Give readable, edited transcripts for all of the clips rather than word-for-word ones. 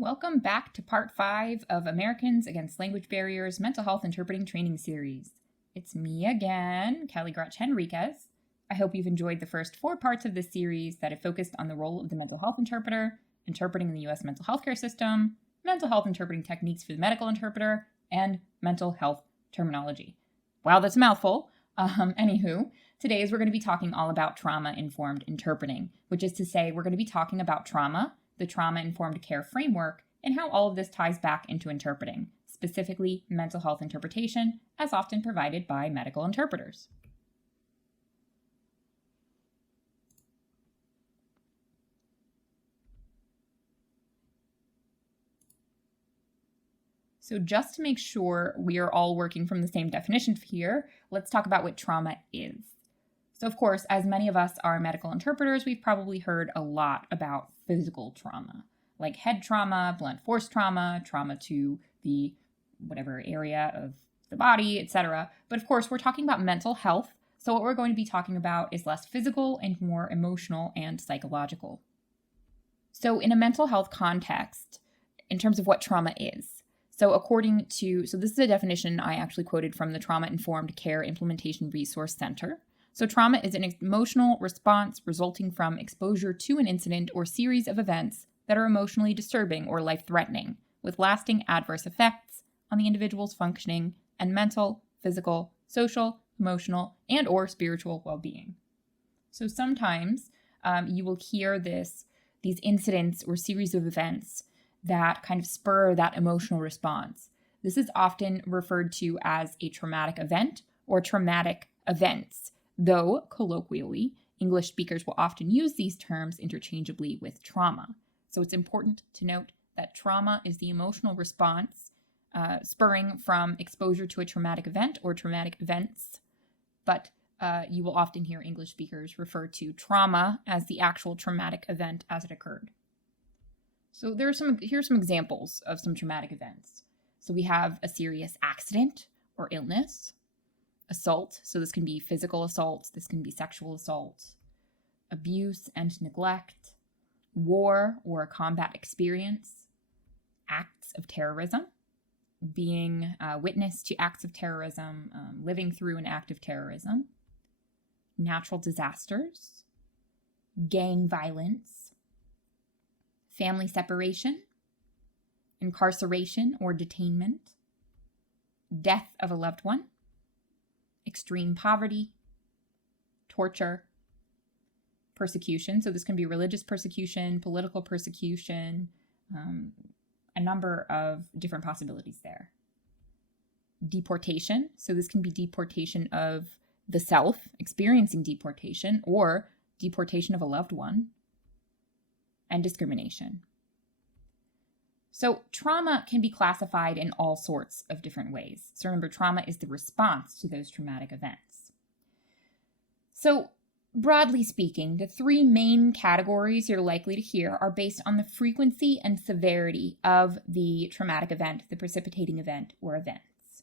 Welcome back to part 5 of Americans Against Language Barriers Mental Health Interpreting Training Series. It's me again, Kelly Grutch Henriquez. I hope you've enjoyed the first 4 parts of this series that have focused on the role of the mental health interpreter, interpreting the U.S. mental health care system, mental health interpreting techniques for the medical interpreter, and mental health terminology. Wow, that's a mouthful. Anywho, today we're going to be talking all about trauma-informed interpreting, which is to say we're going to be talking about trauma, the trauma-informed care framework, and how all of this ties back into interpreting, specifically mental health interpretation, as often provided by medical interpreters. So just to make sure we are all working from the same definition here, let's talk about what trauma is. So of course, as many of us are medical interpreters, we've probably heard a lot about physical trauma, like head trauma, blunt force trauma, trauma to the whatever area of the body, etc. But of course, we're talking about mental health. So what we're going to be talking about is less physical and more emotional and psychological. So in a mental health context, in terms of what trauma is, so this is a definition I actually quoted from the Trauma-Informed Care Implementation Resource Center. So trauma is an emotional response resulting from exposure to an incident or series of events that are emotionally disturbing or life-threatening, with lasting adverse effects on the individual's functioning and mental, physical, social, emotional, and or spiritual well-being. So sometimes you will hear these incidents or series of events that kind of spur that emotional response. This is often referred to as a traumatic event or traumatic events, though colloquially, English speakers will often use these terms interchangeably with trauma. So it's important to note that trauma is the emotional response spurring from exposure to a traumatic event or traumatic events, but you will often hear English speakers refer to trauma as the actual traumatic event as it occurred. So here's some examples of some traumatic events. So we have a serious accident or illness, assault, so this can be physical assault, this can be sexual assault, abuse and neglect, war or combat experience, acts of terrorism, being witness to acts of terrorism, living through an act of terrorism, natural disasters, gang violence, family separation, incarceration or detainment, death of a loved one, extreme poverty, torture, persecution. So this can be religious persecution, political persecution, a number of different possibilities there. Deportation. So this can be deportation of the self, experiencing deportation, or deportation of a loved one, and discrimination. So trauma can be classified in all sorts of different ways. So remember, trauma is the response to those traumatic events. So broadly speaking, the 3 main categories you're likely to hear are based on the frequency and severity of the traumatic event, the precipitating event or events.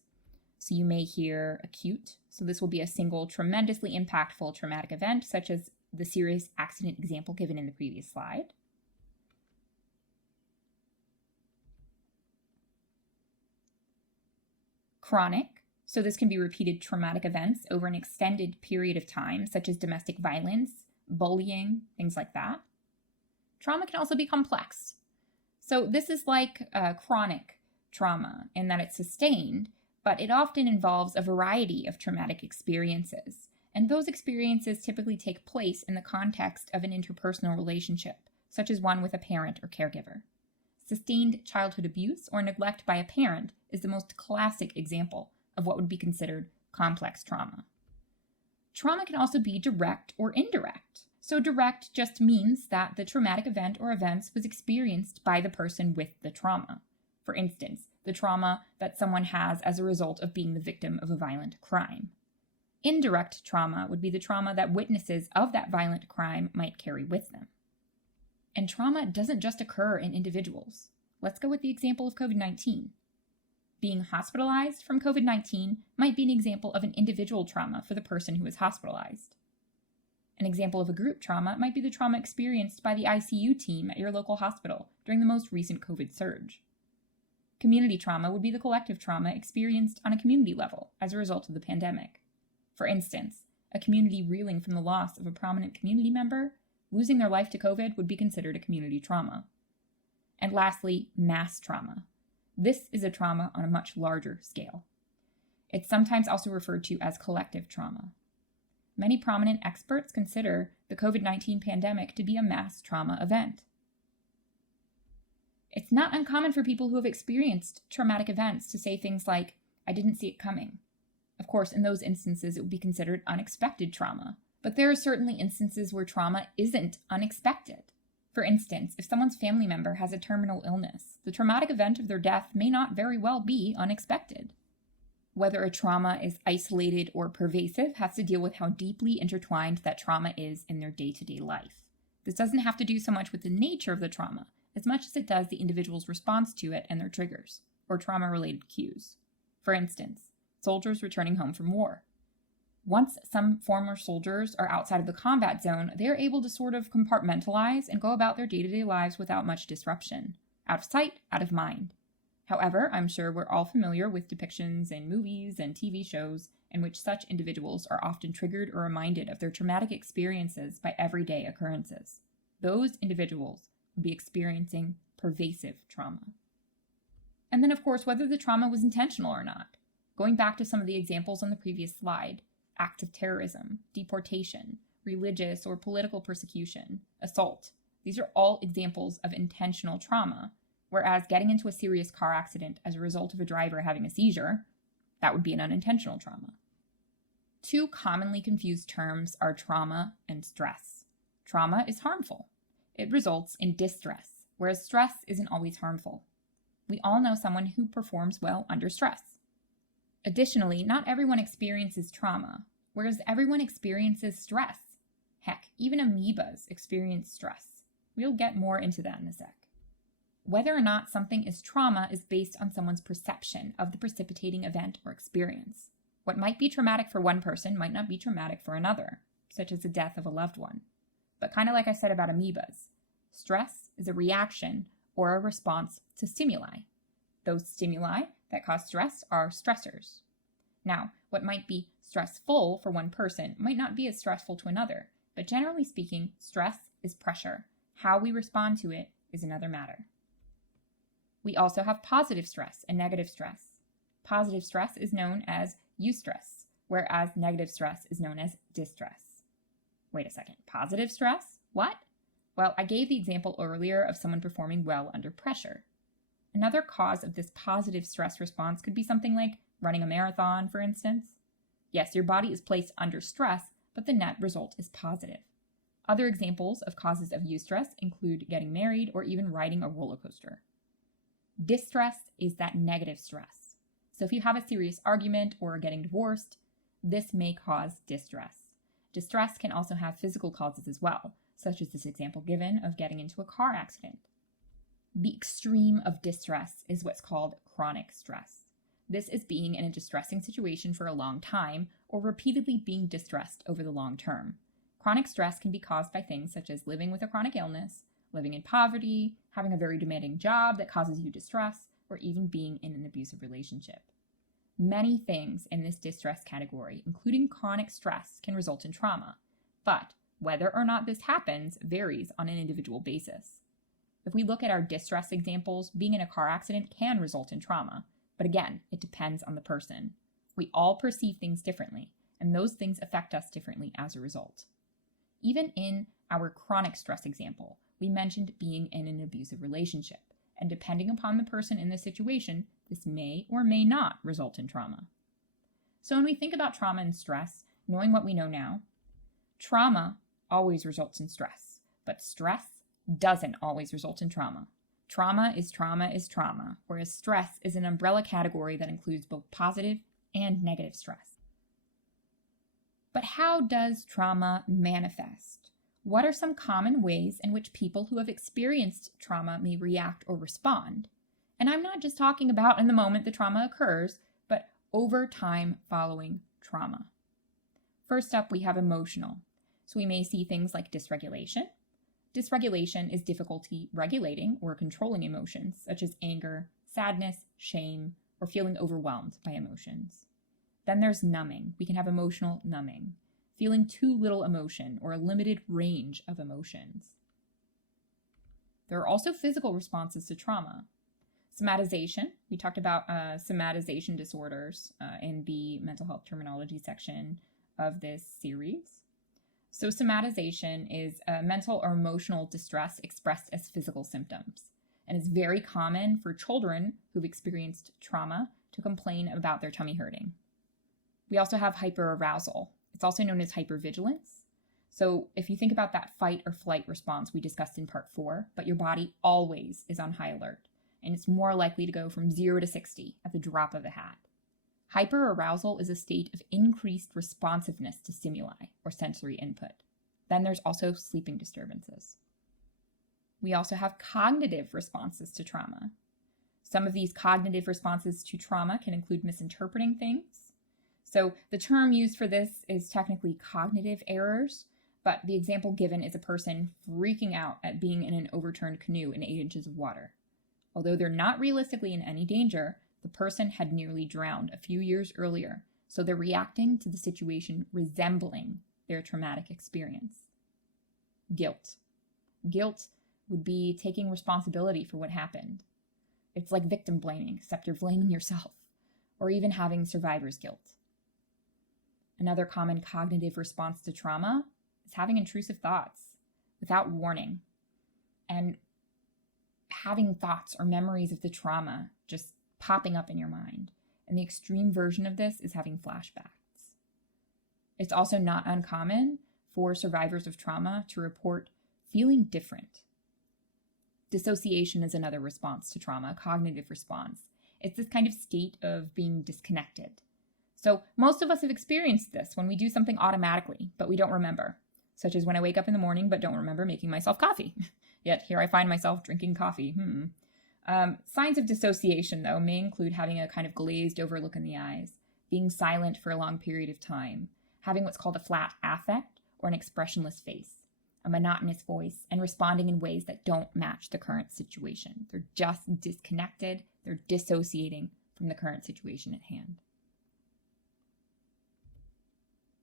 So you may hear acute. So this will be a single tremendously impactful traumatic event, such as the serious accident example given in the previous slide. Chronic, so this can be repeated traumatic events over an extended period of time, such as domestic violence, bullying, things like that. Trauma can also be complex. So this is like chronic trauma in that it's sustained, but it often involves a variety of traumatic experiences. And those experiences typically take place in the context of an interpersonal relationship, such as one with a parent or caregiver. Sustained childhood abuse or neglect by a parent is the most classic example of what would be considered complex trauma. Trauma can also be direct or indirect. So direct just means that the traumatic event or events was experienced by the person with the trauma. For instance, the trauma that someone has as a result of being the victim of a violent crime. Indirect trauma would be the trauma that witnesses of that violent crime might carry with them. And trauma doesn't just occur in individuals. Let's go with the example of COVID-19. Being hospitalized from COVID-19 might be an example of an individual trauma for the person who is hospitalized. An example of a group trauma might be the trauma experienced by the ICU team at your local hospital during the most recent COVID surge. Community trauma would be the collective trauma experienced on a community level as a result of the pandemic. For instance, a community reeling from the loss of a prominent community member, losing their life to COVID would be considered a community trauma. And lastly, mass trauma. This is a trauma on a much larger scale. It's sometimes also referred to as collective trauma. Many prominent experts consider the COVID-19 pandemic to be a mass trauma event. It's not uncommon for people who have experienced traumatic events to say things like, "I didn't see it coming." Of course, in those instances, it would be considered unexpected trauma. But there are certainly instances where trauma isn't unexpected. For instance, if someone's family member has a terminal illness, the traumatic event of their death may not very well be unexpected. Whether a trauma is isolated or pervasive has to deal with how deeply intertwined that trauma is in their day-to-day life. This doesn't have to do so much with the nature of the trauma, as much as it does the individual's response to it and their triggers, or trauma-related cues. For instance, soldiers returning home from war. Once some former soldiers are outside of the combat zone, they are able to sort of compartmentalize and go about their day-to-day lives without much disruption. Out of sight, out of mind. However, I'm sure we're all familiar with depictions in movies and TV shows in which such individuals are often triggered or reminded of their traumatic experiences by everyday occurrences. Those individuals would be experiencing pervasive trauma. And then, of course, whether the trauma was intentional or not. Going back to some of the examples on the previous slide, acts of terrorism, deportation, religious or political persecution, assault. These are all examples of intentional trauma, whereas getting into a serious car accident as a result of a driver having a seizure, that would be an unintentional trauma. Two commonly confused terms are trauma and stress. Trauma is harmful. It results in distress, whereas stress isn't always harmful. We all know someone who performs well under stress. Additionally, not everyone experiences trauma, whereas everyone experiences stress. Heck, even amoebas experience stress. We'll get more into that in a sec. Whether or not something is trauma is based on someone's perception of the precipitating event or experience. What might be traumatic for one person might not be traumatic for another, such as the death of a loved one. But kind of like I said about amoebas, stress is a reaction or a response to stimuli. Those stimuli that cause stress are stressors. Now, what might be stressful for one person might not be as stressful to another, but generally speaking, stress is pressure. How we respond to it is another matter. We also have positive stress and negative stress. Positive stress is known as eustress, whereas negative stress is known as distress. Wait a second, positive stress? What? Well, I gave the example earlier of someone performing well under pressure. Another cause of this positive stress response could be something like running a marathon, for instance. Yes, your body is placed under stress, but the net result is positive. Other examples of causes of eustress include getting married or even riding a roller coaster. Distress is that negative stress. So if you have a serious argument or are getting divorced, this may cause distress. Distress can also have physical causes as well, such as this example given of getting into a car accident. The extreme of distress is what's called chronic stress. This is being in a distressing situation for a long time or repeatedly being distressed over the long term. Chronic stress can be caused by things such as living with a chronic illness, living in poverty, having a very demanding job that causes you distress, or even being in an abusive relationship. Many things in this distress category, including chronic stress, can result in trauma, but whether or not this happens varies on an individual basis. If we look at our distress examples, being in a car accident can result in trauma, but again, it depends on the person. We all perceive things differently, and those things affect us differently as a result. Even in our chronic stress example, we mentioned being in an abusive relationship, and depending upon the person in the situation, this may or may not result in trauma. So when we think about trauma and stress, knowing what we know now, trauma always results in stress, but stress doesn't always result in trauma. Trauma is trauma is trauma, whereas stress is an umbrella category that includes both positive and negative stress. But how does trauma manifest? What are some common ways in which people who have experienced trauma may react or respond? And I'm not just talking about in the moment the trauma occurs, but over time following trauma. First up, we have emotional. So we may see things like dysregulation. Dysregulation is difficulty regulating or controlling emotions, such as anger, sadness, shame, or feeling overwhelmed by emotions. Then there's numbing. We can have emotional numbing, feeling too little emotion or a limited range of emotions. There are also physical responses to trauma. Somatization. We talked about somatization disorders in the mental health terminology section of this series. So somatization is mental or emotional distress expressed as physical symptoms, and it's very common for children who've experienced trauma to complain about their tummy hurting. We also have hyperarousal. It's also known as hypervigilance. So if you think about that fight or flight response we discussed in part 4, but your body always is on high alert, and it's more likely to go from 0 to 60 at the drop of a hat. Hyperarousal is a state of increased responsiveness to stimuli or sensory input. Then there's also sleeping disturbances. We also have cognitive responses to trauma. Some of these cognitive responses to trauma can include misinterpreting things. So the term used for this is technically cognitive errors, but the example given is a person freaking out at being in an overturned canoe in 8 inches of water. Although they're not realistically in any danger, the person had nearly drowned a few years earlier, so they're reacting to the situation resembling their traumatic experience. Guilt. Guilt would be taking responsibility for what happened. It's like victim blaming, except you're blaming yourself, or even having survivor's guilt. Another common cognitive response to trauma is having intrusive thoughts without warning, and having thoughts or memories of the trauma just popping up in your mind. And the extreme version of this is having flashbacks. It's also not uncommon for survivors of trauma to report feeling different. Dissociation is another response to trauma, a cognitive response. It's this kind of state of being disconnected. So most of us have experienced this when we do something automatically, but we don't remember, such as when I wake up in the morning but don't remember making myself coffee. Yet here I find myself drinking coffee. Signs of dissociation, though, may include having a kind of glazed over look in the eyes, being silent for a long period of time, having what's called a flat affect or an expressionless face, a monotonous voice, and responding in ways that don't match the current situation. They're just disconnected. They're dissociating from the current situation at hand.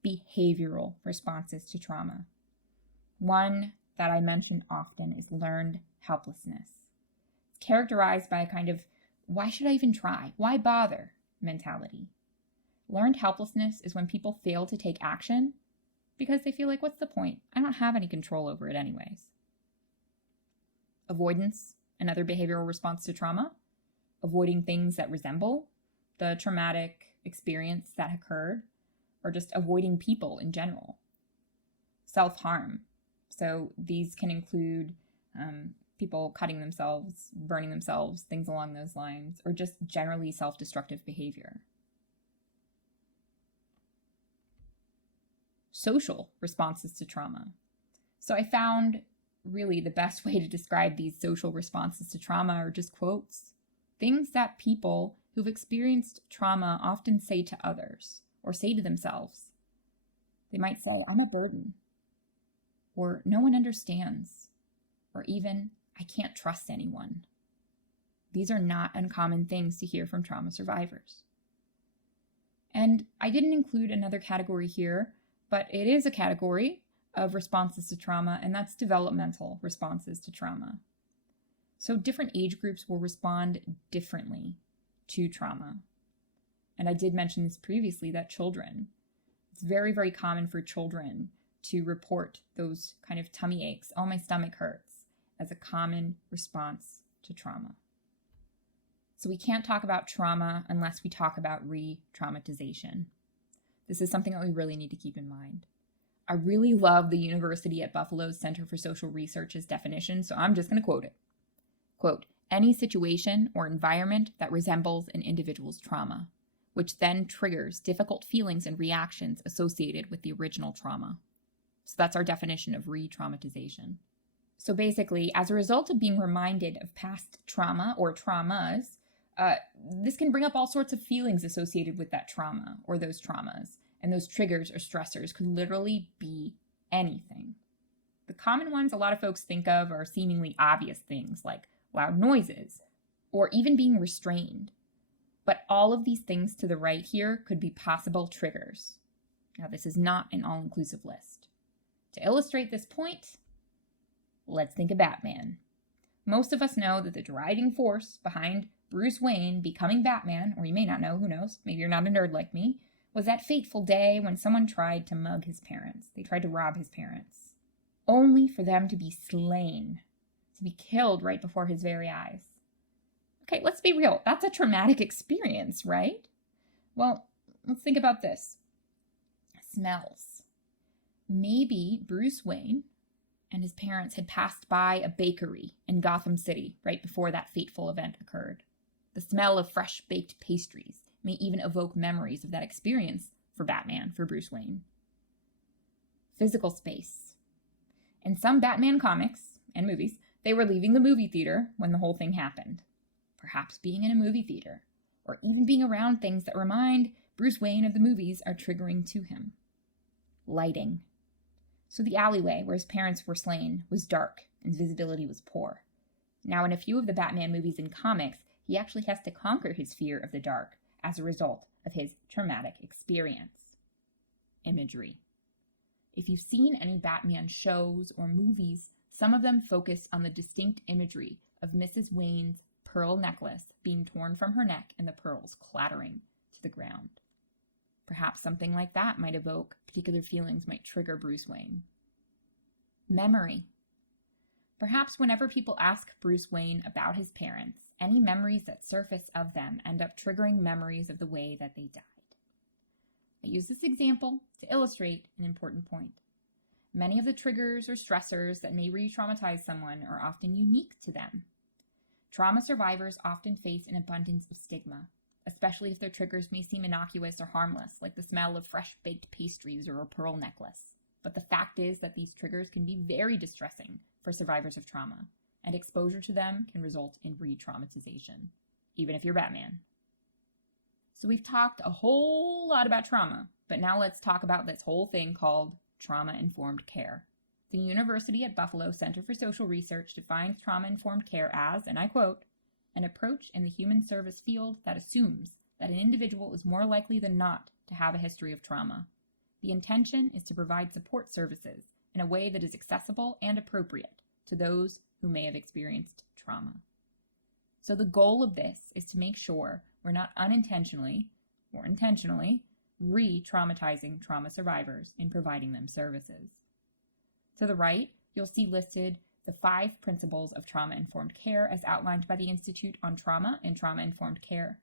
Behavioral responses to trauma. One that I mention often is learned helplessness. It's characterized by a kind of, why should I even try? Why bother? Mentality. Learned helplessness is when people fail to take action because they feel like, what's the point? I don't have any control over it anyways. Avoidance, another behavioral response to trauma. Avoiding things that resemble the traumatic experience that occurred, or just avoiding people in general. Self-harm. So these can include people cutting themselves, burning themselves, things along those lines, or just generally self-destructive behavior. Social responses to trauma. So I found really the best way to describe these social responses to trauma are just quotes. Things that people who've experienced trauma often say to others or say to themselves. They might say, I'm a burden, or no one understands, or even, I can't trust anyone. These are not uncommon things to hear from trauma survivors. And I didn't include another category here, but it is a category of responses to trauma, and that's developmental responses to trauma. So different age groups will respond differently to trauma. And I did mention this previously, that children, it's very, very common for children to report those kind of tummy aches, oh, my stomach hurts, as a common response to trauma. So we can't talk about trauma unless we talk about re-traumatization. This is something that we really need to keep in mind. I really love the University at Buffalo's Center for Social Research's definition, so I'm just going to quote it. Quote, any situation or environment that resembles an individual's trauma, which then triggers difficult feelings and reactions associated with the original trauma. So that's our definition of re-traumatization. So basically, as a result of being reminded of past trauma or traumas, this can bring up all sorts of feelings associated with that trauma or those traumas. And those triggers or stressors could literally be anything. The common ones a lot of folks think of are seemingly obvious things like loud noises or even being restrained. But all of these things to the right here could be possible triggers. Now, this is not an all-inclusive list. To illustrate this point, let's think of Batman. Most of us know that the driving force behind Bruce Wayne becoming Batman, or you may not know, who knows, maybe you're not a nerd like me, was that fateful day when someone tried to mug his parents. They tried to rob his parents, only for them to be slain, to be killed right before his very eyes. Okay, let's be real. That's a traumatic experience, right? Well, let's think about this. Smells. Maybe Bruce Wayne and his parents had passed by a bakery in Gotham City right before that fateful event occurred. The smell of fresh baked pastries may even evoke memories of that experience for Batman, for Bruce Wayne. Physical space. In some Batman comics and movies, they were leaving the movie theater when the whole thing happened. Perhaps being in a movie theater, or even being around things that remind Bruce Wayne of the movies are triggering to him. Lighting. So the alleyway where his parents were slain was dark and visibility was poor. Now, in a few of the Batman movies and comics, he actually has to conquer his fear of the dark as a result of his traumatic experience. Imagery. If you've seen any Batman shows or movies, some of them focus on the distinct imagery of Mrs. Wayne's pearl necklace being torn from her neck and the pearls clattering to the ground. Perhaps something like that might evoke particular feelings, might trigger Bruce Wayne. Memory. Perhaps whenever people ask Bruce Wayne about his parents, any memories that surface of them end up triggering memories of the way that they died. I use this example to illustrate an important point. Many of the triggers or stressors that may re-traumatize someone are often unique to them. Trauma survivors often face an abundance of stigma, especially if their triggers may seem innocuous or harmless, like the smell of fresh baked pastries or a pearl necklace. But the fact is that these triggers can be very distressing for survivors of trauma, and exposure to them can result in re-traumatization, even if you're Batman. So we've talked a whole lot about trauma, but now let's talk about this whole thing called trauma-informed care. The University at Buffalo Center for Social Research defines trauma-informed care as, and I quote, an approach in the human service field that assumes that an individual is more likely than not to have a history of trauma. The intention is to provide support services in a way that is accessible and appropriate to those who may have experienced trauma. So the goal of this is to make sure we're not unintentionally or intentionally re-traumatizing trauma survivors in providing them services. To the right, you'll see listed the 5 principles of trauma-informed care as outlined by the Institute on Trauma and Trauma-Informed Care: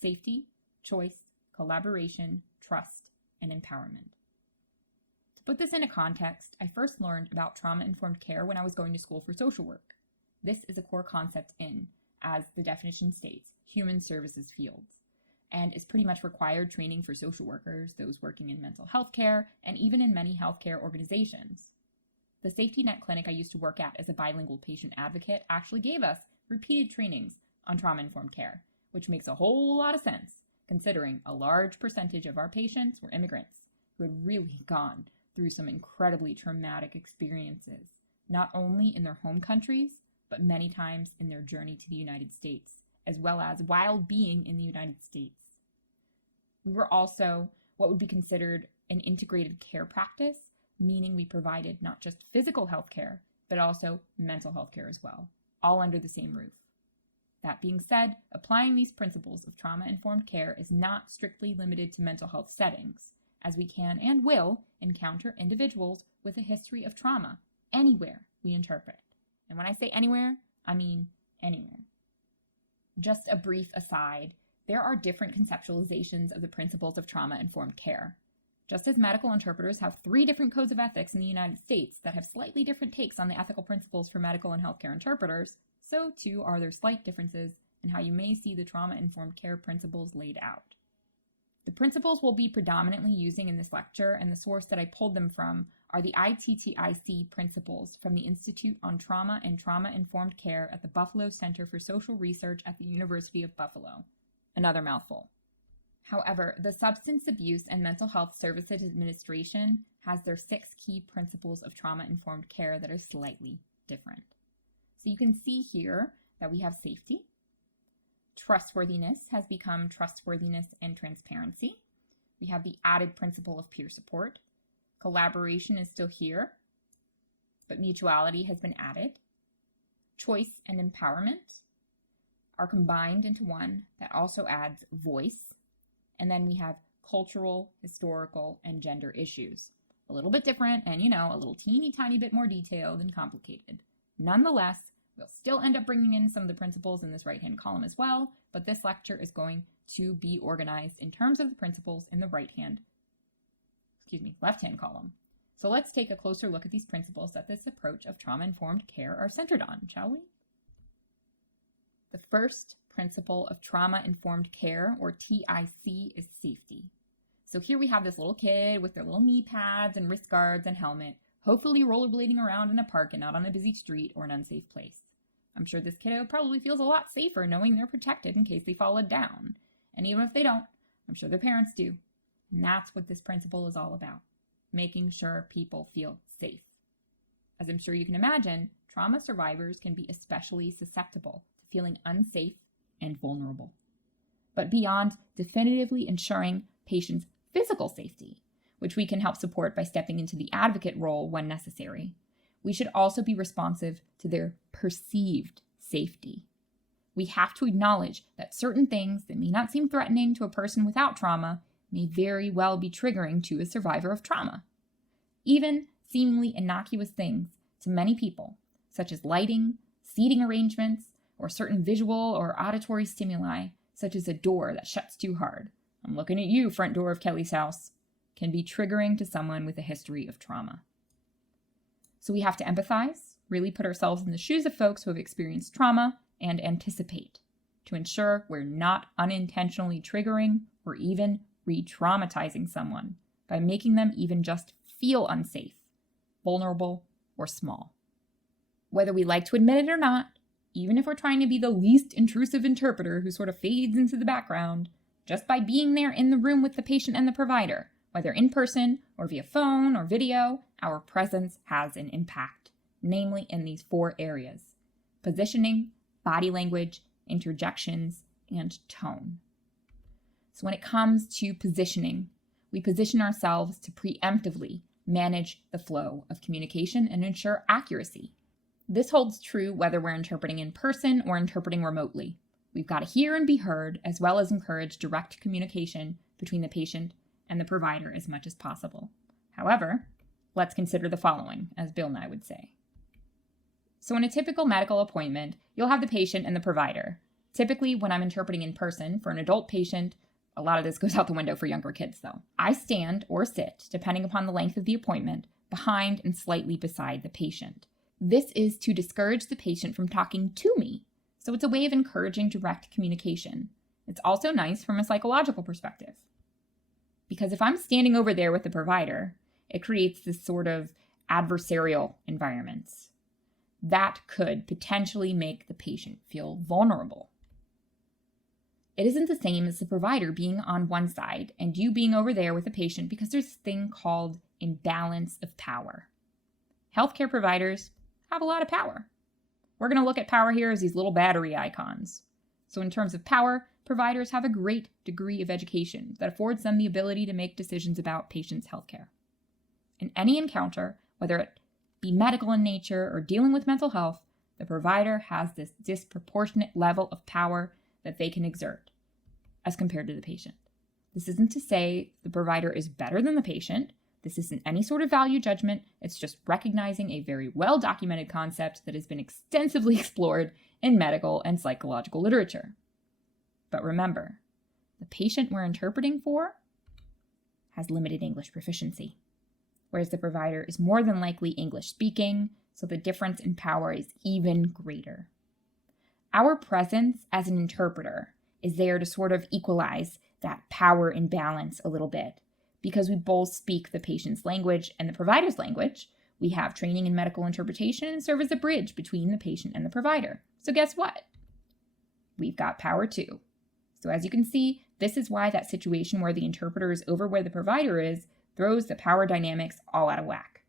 safety, choice, collaboration, trust, and empowerment. To put this into context, I first learned about trauma-informed care when I was going to school for social work. This is a core concept in, as the definition states, human services fields, and is pretty much required training for social workers, those working in mental health care, and even in many healthcare organizations. The safety net clinic I used to work at as a bilingual patient advocate actually gave us repeated trainings on trauma-informed care, which makes a whole lot of sense, considering a large percentage of our patients were immigrants who had really gone through some incredibly traumatic experiences, not only in their home countries, but many times in their journey to the United States, as well as while being in the United States. We were also what would be considered an integrated care practice, meaning we provided not just physical health care, but also mental health care as well, all under the same roof. That being said, applying these principles of trauma-informed care is not strictly limited to mental health settings, as we can and will encounter individuals with a history of trauma anywhere we interpret. And when I say anywhere, I mean anywhere. Just a brief aside, there are different conceptualizations of the principles of trauma-informed care. Just as medical interpreters have 3 different codes of ethics in the United States that have slightly different takes on the ethical principles for medical and healthcare interpreters, so too are there slight differences in how you may see the trauma-informed care principles laid out. The principles we'll be predominantly using in this lecture, and the source that I pulled them from, are the ITTIC principles from the Institute on Trauma and Trauma-Informed Care at the Buffalo Center for Social Research at the University of Buffalo. Another mouthful. However, the Substance Abuse and Mental Health Services Administration has their 6 key principles of trauma-informed care that are slightly different. So you can see here that we have safety. Trustworthiness has become trustworthiness and transparency. We have the added principle of peer support. Collaboration is still here, but mutuality has been added. Choice and empowerment are combined into one that also adds voice. And then we have cultural, historical, and gender issues. A little bit different and, a little teeny tiny bit more detailed and complicated. Nonetheless, we'll still end up bringing in some of the principles in this right-hand column as well, but this lecture is going to be organized in terms of the principles in the left-hand column. So let's take a closer look at these principles that this approach of trauma-informed care are centered on, shall we? The first principle of trauma-informed care, or TIC, is safety. So here we have this little kid with their little knee pads and wrist guards and helmet, hopefully rollerblading around in a park and not on a busy street or an unsafe place. I'm sure this kiddo probably feels a lot safer knowing they're protected in case they fall down. And even if they don't, I'm sure their parents do. And that's what this principle is all about, making sure people feel safe. As I'm sure you can imagine, trauma survivors can be especially susceptible to feeling unsafe and vulnerable. But beyond definitively ensuring patients' physical safety, which we can help support by stepping into the advocate role when necessary, we should also be responsive to their perceived safety. We have to acknowledge that certain things that may not seem threatening to a person without trauma may very well be triggering to a survivor of trauma. Even seemingly innocuous things to many people, such as lighting, seating arrangements, or certain visual or auditory stimuli, such as a door that shuts too hard. I'm looking at you, front door of Kelly's house, can be triggering to someone with a history of trauma. So we have to empathize, really put ourselves in the shoes of folks who have experienced trauma, and anticipate to ensure we're not unintentionally triggering or even re-traumatizing someone by making them even just feel unsafe, vulnerable, or small. Whether we like to admit it or not, even if we're trying to be the least intrusive interpreter who sort of fades into the background, just by being there in the room with the patient and the provider, whether in person or via phone or video, our presence has an impact, namely in these 4 areas: positioning, body language, interjections, and tone. So when it comes to positioning, we position ourselves to preemptively manage the flow of communication and ensure accuracy. This holds true whether we're interpreting in person or interpreting remotely. We've got to hear and be heard, as well as encourage direct communication between the patient and the provider as much as possible. However, let's consider the following, as Bill Nye would say. So in a typical medical appointment, you'll have the patient and the provider. Typically, when I'm interpreting in person for an adult patient, a lot of this goes out the window for younger kids though, I stand or sit, depending upon the length of the appointment, behind and slightly beside the patient. This is to discourage the patient from talking to me, so it's a way of encouraging direct communication. It's also nice from a psychological perspective, because if I'm standing over there with the provider, it creates this sort of adversarial environment that could potentially make the patient feel vulnerable. It isn't the same as the provider being on one side and you being over there with the patient, because there's this thing called imbalance of power. Healthcare providers have a lot of power. We're going to look at power here as these little battery icons. So in terms of power, providers have a great degree of education that affords them the ability to make decisions about patients' healthcare. In any encounter, whether it be medical in nature or dealing with mental health, the provider has this disproportionate level of power that they can exert as compared to the patient. This isn't to say the provider is better than the patient. This isn't any sort of value judgment. It's just recognizing a very well-documented concept that has been extensively explored in medical and psychological literature. But remember, the patient we're interpreting for has limited English proficiency, whereas the provider is more than likely English speaking, so the difference in power is even greater. Our presence as an interpreter is there to sort of equalize that power imbalance a little bit. Because we both speak the patient's language and the provider's language, we have training in medical interpretation and serve as a bridge between the patient and the provider. So guess what? We've got power too. So as you can see, this is why that situation where the interpreter is over where the provider is throws the power dynamics all out of whack.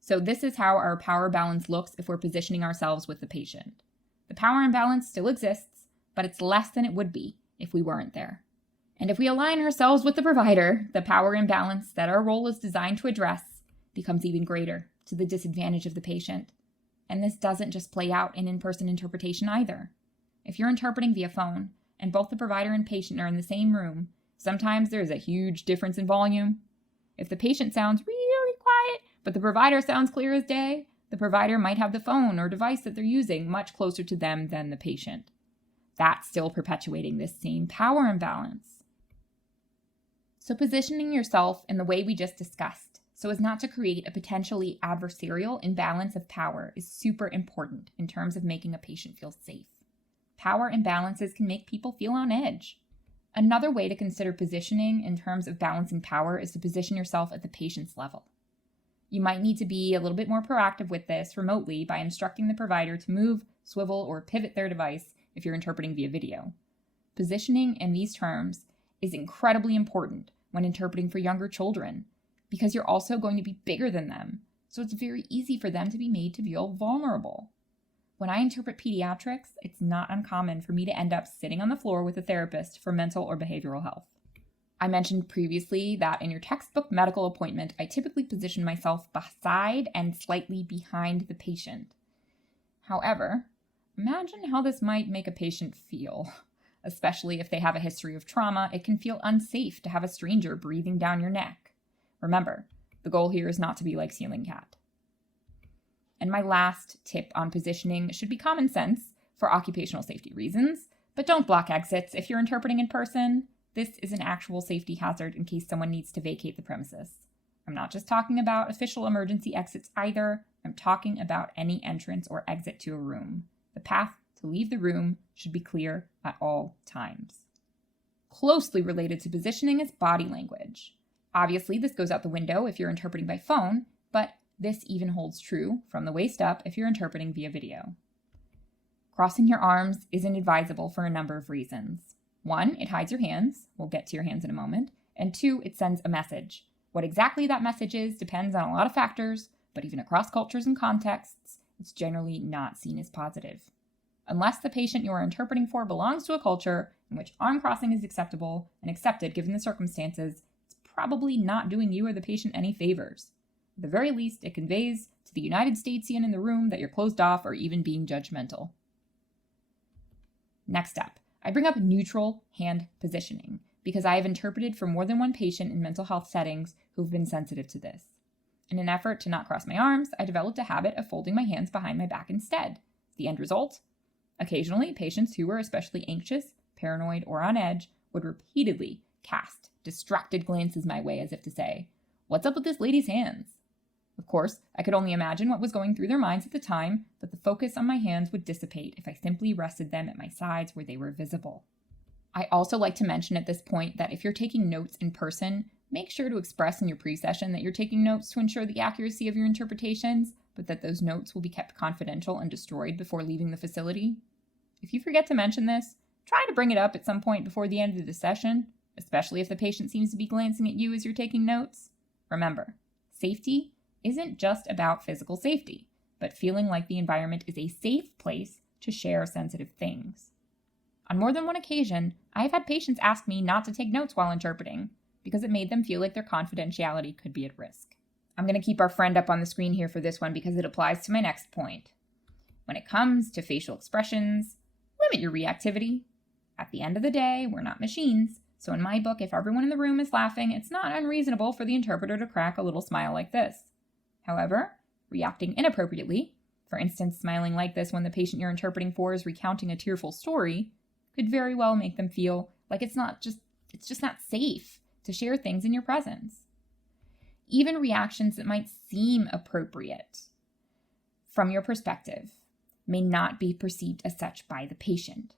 So this is how our power balance looks if we're positioning ourselves with the patient. The power imbalance still exists, but it's less than it would be if we weren't there. And if we align ourselves with the provider, the power imbalance that our role is designed to address becomes even greater to the disadvantage of the patient. And this doesn't just play out in in-person interpretation either. If you're interpreting via phone and both the provider and patient are in the same room, sometimes there's a huge difference in volume. If the patient sounds really quiet, but the provider sounds clear as day, the provider might have the phone or device that they're using much closer to them than the patient. That's still perpetuating this same power imbalance. So positioning yourself in the way we just discussed, so as not to create a potentially adversarial imbalance of power, is super important in terms of making a patient feel safe. Power imbalances can make people feel on edge. Another way to consider positioning in terms of balancing power is to position yourself at the patient's level. You might need to be a little bit more proactive with this remotely by instructing the provider to move, swivel, or pivot their device if you're interpreting via video. Positioning in these terms is incredibly important when interpreting for younger children because you're also going to be bigger than them, so it's very easy for them to be made to feel vulnerable. When I interpret pediatrics, it's not uncommon for me to end up sitting on the floor with a therapist for mental or behavioral health. I mentioned previously that in your textbook medical appointment, I typically position myself beside and slightly behind the patient. However, imagine how this might make a patient feel. Especially if they have a history of trauma, it can feel unsafe to have a stranger breathing down your neck. Remember, the goal here is not to be like ceiling cat. And my last tip on positioning should be common sense for occupational safety reasons, but don't block exits if you're interpreting in person. This is an actual safety hazard in case someone needs to vacate the premises. I'm not just talking about official emergency exits either. I'm talking about any entrance or exit to a room. The path to leave the room should be clear at all times. Closely related to positioning is body language. Obviously, this goes out the window if you're interpreting by phone, but this even holds true from the waist up if you're interpreting via video. Crossing your arms isn't advisable for a number of reasons. 1, it hides your hands. We'll get to your hands in a moment. And 2, it sends a message. What exactly that message is depends on a lot of factors, but even across cultures and contexts, it's generally not seen as positive. Unless the patient you are interpreting for belongs to a culture in which arm crossing is acceptable and accepted given the circumstances, it's probably not doing you or the patient any favors. At the very least, it conveys to the United Statesian in the room that you're closed off or even being judgmental. Next up, I bring up neutral hand positioning because I have interpreted for more than one patient in mental health settings who've been sensitive to this. In an effort to not cross my arms, I developed a habit of folding my hands behind my back instead. The end result? Occasionally, patients who were especially anxious, paranoid, or on edge would repeatedly cast distracted glances my way as if to say, "What's up with this lady's hands?" Of course, I could only imagine what was going through their minds at the time, but the focus on my hands would dissipate if I simply rested them at my sides where they were visible. I also like to mention at this point that if you're taking notes in person, make sure to express in your pre-session that you're taking notes to ensure the accuracy of your interpretations, but that those notes will be kept confidential and destroyed before leaving the facility. If you forget to mention this, try to bring it up at some point before the end of the session, especially if the patient seems to be glancing at you as you're taking notes. Remember, safety isn't just about physical safety, but feeling like the environment is a safe place to share sensitive things. On more than one occasion, I have had patients ask me not to take notes while interpreting because it made them feel like their confidentiality could be at risk. I'm going to keep our friend up on the screen here for this one because it applies to my next point. When it comes to facial expressions, limit your reactivity. At the end of the day, we're not machines, so in my book, if everyone in the room is laughing, it's not unreasonable for the interpreter to crack a little smile like this. However, reacting inappropriately, for instance, smiling like this when the patient you're interpreting for is recounting a tearful story, could very well make them feel like it's just not safe to share things in your presence. Even reactions that might seem appropriate from your perspective may not be perceived as such by the patient.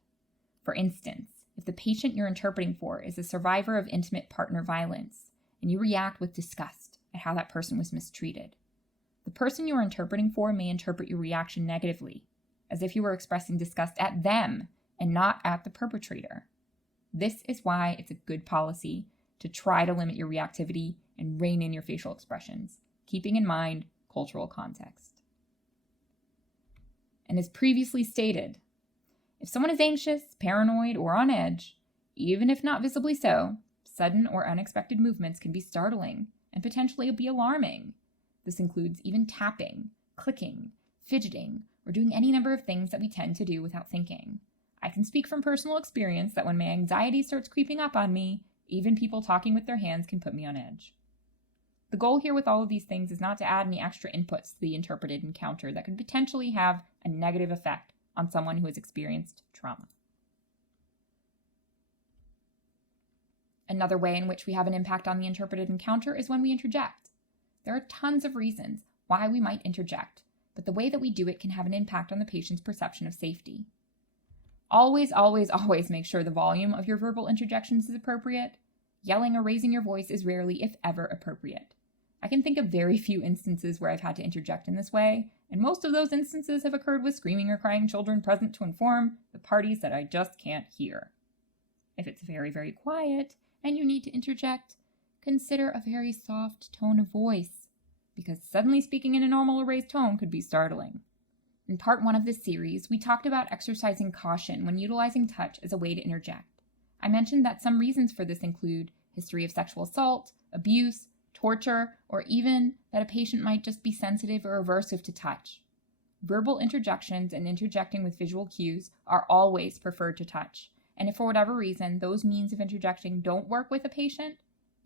For instance, if the patient you're interpreting for is a survivor of intimate partner violence and you react with disgust at how that person was mistreated, the person you are interpreting for may interpret your reaction negatively, as if you were expressing disgust at them and not at the perpetrator. This is why it's a good policy to try to limit your reactivity and rein in your facial expressions, keeping in mind cultural context. And as previously stated, if someone is anxious, paranoid, or on edge, even if not visibly so, sudden or unexpected movements can be startling and potentially be alarming. This includes even tapping, clicking, fidgeting, or doing any number of things that we tend to do without thinking. I can speak from personal experience that when my anxiety starts creeping up on me, even people talking with their hands can put me on edge. The goal here with all of these things is not to add any extra inputs to the interpreted encounter that could potentially have a negative effect on someone who has experienced trauma. Another way in which we have an impact on the interpreted encounter is when we interject. There are tons of reasons why we might interject, but the way that we do it can have an impact on the patient's perception of safety. Always, always, always make sure the volume of your verbal interjections is appropriate. Yelling or raising your voice is rarely, if ever, appropriate. I can think of very few instances where I've had to interject in this way, and most of those instances have occurred with screaming or crying children present to inform the parties that I just can't hear. If it's very, very quiet and you need to interject, consider a very soft tone of voice, because suddenly speaking in a normal or raised tone could be startling. In part 1 of this series, we talked about exercising caution when utilizing touch as a way to interject. I mentioned that some reasons for this include history of sexual assault, abuse, torture, or even that a patient might just be sensitive or aversive to touch. Verbal interjections and interjecting with visual cues are always preferred to touch, and if for whatever reason those means of interjecting don't work with a patient,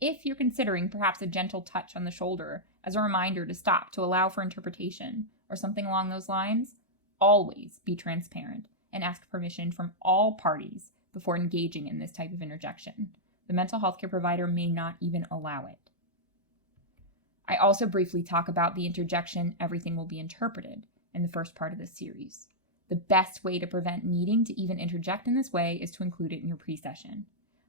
if you're considering perhaps a gentle touch on the shoulder as a reminder to stop to allow for interpretation, or something along those lines, always be transparent and ask permission from all parties before engaging in this type of interjection. The mental health care provider may not even allow it. I also briefly talk about the interjection, everything will be interpreted, in the first part of this series. The best way to prevent needing to even interject in this way is to include it in your pre-session.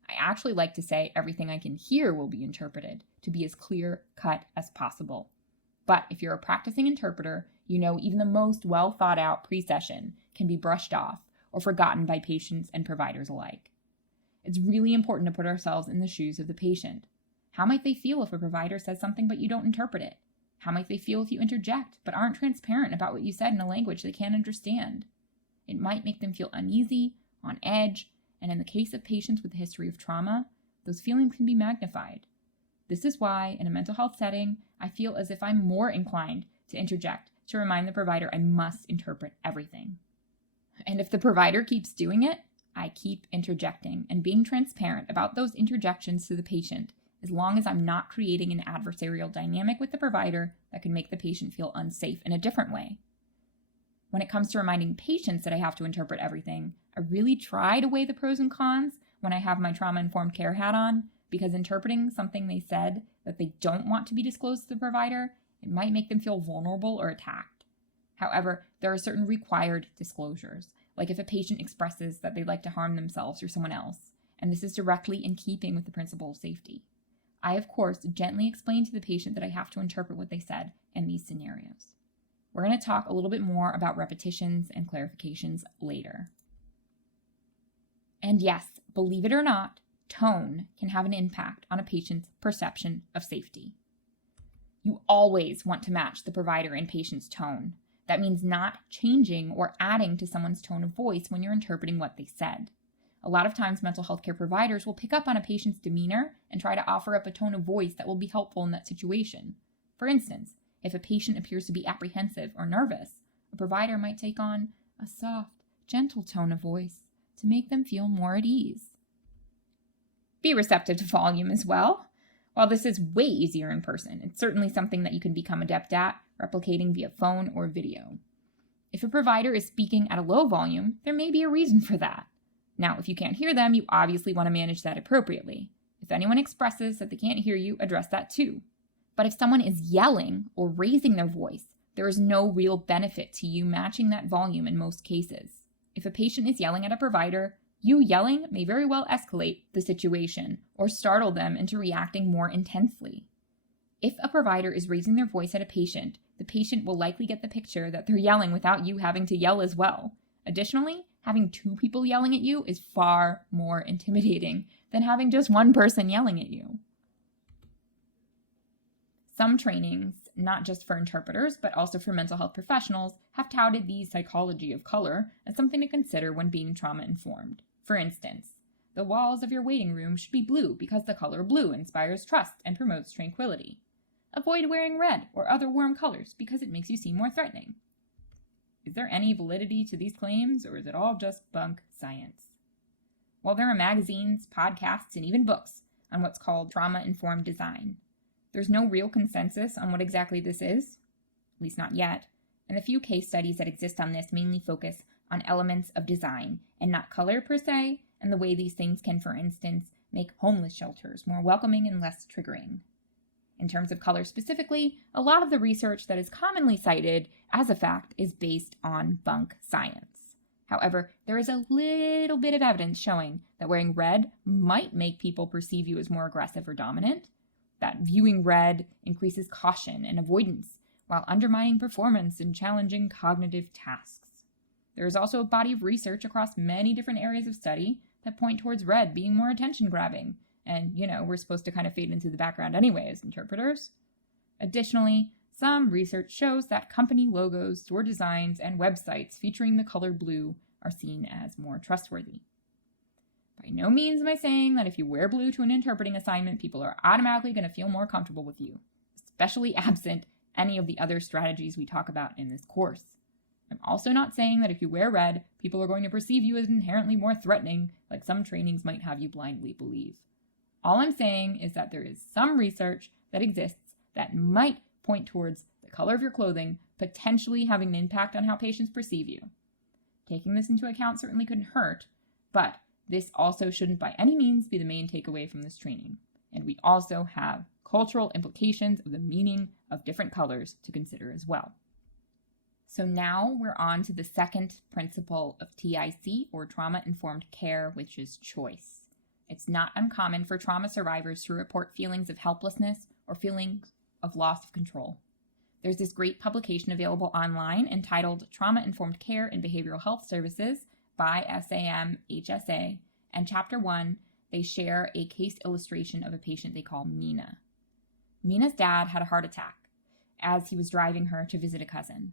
I actually like to say everything I can hear will be interpreted to be as clear-cut as possible. But if you're a practicing interpreter, you know even the most well-thought-out pre-session can be brushed off or forgotten by patients and providers alike. It's really important to put ourselves in the shoes of the patient. How might they feel if a provider says something but you don't interpret it? How might they feel if you interject but aren't transparent about what you said in a language they can't understand? It might make them feel uneasy, on edge, and in the case of patients with a history of trauma, those feelings can be magnified. This is why, in a mental health setting, I feel as if I'm more inclined to interject to remind the provider I must interpret everything. And if the provider keeps doing it, I keep interjecting and being transparent about those interjections to the patient, as long as I'm not creating an adversarial dynamic with the provider that can make the patient feel unsafe in a different way. When it comes to reminding patients that I have to interpret everything, I really try to weigh the pros and cons when I have my trauma-informed care hat on, because interpreting something they said that they don't want to be disclosed to the provider, it might make them feel vulnerable or attacked. However, there are certain required disclosures, like if a patient expresses that they'd like to harm themselves or someone else, and this is directly in keeping with the principle of safety. I, of course, gently explain to the patient that I have to interpret what they said in these scenarios. We're going to talk a little bit more about repetitions and clarifications later. And yes, believe it or not, tone can have an impact on a patient's perception of safety. You always want to match the provider and patient's tone. That means not changing or adding to someone's tone of voice when you're interpreting what they said. A lot of times mental health care providers will pick up on a patient's demeanor and try to offer up a tone of voice that will be helpful in that situation. For instance, if a patient appears to be apprehensive or nervous, a provider might take on a soft, gentle tone of voice to make them feel more at ease. Be receptive to volume as well. While this is way easier in person, it's certainly something that you can become adept at, replicating via phone or video. If a provider is speaking at a low volume, there may be a reason for that. Now, if you can't hear them, you obviously want to manage that appropriately. If anyone expresses that they can't hear you, address that too. But if someone is yelling or raising their voice, there is no real benefit to you matching that volume in most cases. If a patient is yelling at a provider, you yelling may very well escalate the situation or startle them into reacting more intensely. If a provider is raising their voice at a patient, the patient will likely get the picture that they're yelling without you having to yell as well. Additionally, having two people yelling at you is far more intimidating than having just one person yelling at you. Some trainings, not just for interpreters, but also for mental health professionals, have touted the psychology of color as something to consider when being trauma-informed. For instance, the walls of your waiting room should be blue because the color blue inspires trust and promotes tranquility. Avoid wearing red or other warm colors because it makes you seem more threatening. Is there any validity to these claims, or is it all just bunk science? While there are magazines, podcasts, and even books on what's called trauma-informed design, there's no real consensus on what exactly this is, at least not yet, and the few case studies that exist on this mainly focus on elements of design and not color per se, and the way these things can, for instance, make homeless shelters more welcoming and less triggering. In terms of color specifically, a lot of the research that is commonly cited as a fact is based on bunk science. However, there is a little bit of evidence showing that wearing red might make people perceive you as more aggressive or dominant, that viewing red increases caution and avoidance while undermining performance and challenging cognitive tasks. There is also a body of research across many different areas of study that point towards red being more attention-grabbing, and, we're supposed to kind of fade into the background anyway as interpreters. Additionally, some research shows that company logos, store designs, and websites featuring the color blue are seen as more trustworthy. By no means am I saying that if you wear blue to an interpreting assignment, people are automatically going to feel more comfortable with you, especially absent any of the other strategies we talk about in this course. I'm also not saying that if you wear red, people are going to perceive you as inherently more threatening, like some trainings might have you blindly believe. All I'm saying is that there is some research that exists that might point towards the color of your clothing potentially having an impact on how patients perceive you. Taking this into account certainly couldn't hurt, but this also shouldn't by any means be the main takeaway from this training. And we also have cultural implications of the meaning of different colors to consider as well. So now we're on to the second principle of TIC, or trauma-informed care, which is choice. It's not uncommon for trauma survivors to report feelings of helplessness or feelings of loss of control. There's this great publication available online entitled Trauma-Informed Care in Behavioral Health Services by SAM-HSA, and Chapter 1, they share a case illustration of a patient they call Mina. Mina's dad had a heart attack as he was driving her to visit a cousin.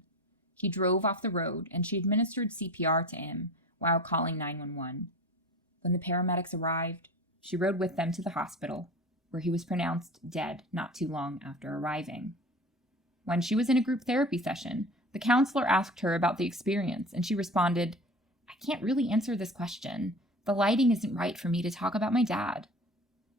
He drove off the road and she administered CPR to him while calling 911. When the paramedics arrived, she rode with them to the hospital, where he was pronounced dead not too long after arriving. When she was in a group therapy session, the counselor asked her about the experience, and she responded, "I can't really answer this question. The lighting isn't right for me to talk about my dad."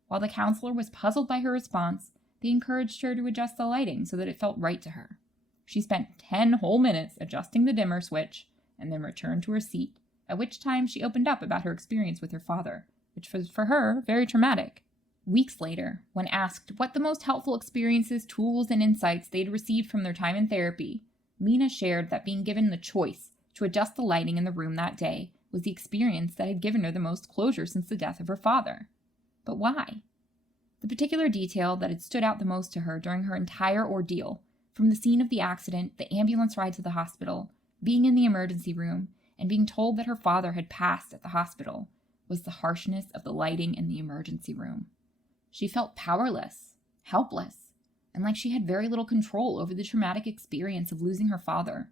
While the counselor was puzzled by her response, they encouraged her to adjust the lighting so that it felt right to her. She spent 10 whole minutes adjusting the dimmer switch and then returned to her seat, at which time she opened up about her experience with her father, which was for her very traumatic. Weeks later, when asked what the most helpful experiences, tools, and insights they'd received from their time in therapy, Mina shared that being given the choice to adjust the lighting in the room that day was the experience that had given her the most closure since the death of her father. But why? The particular detail that had stood out the most to her during her entire ordeal, from the scene of the accident, the ambulance ride to the hospital, being in the emergency room, and being told that her father had passed at the hospital, was the harshness of the lighting in the emergency room. She felt powerless, helpless, and like she had very little control over the traumatic experience of losing her father.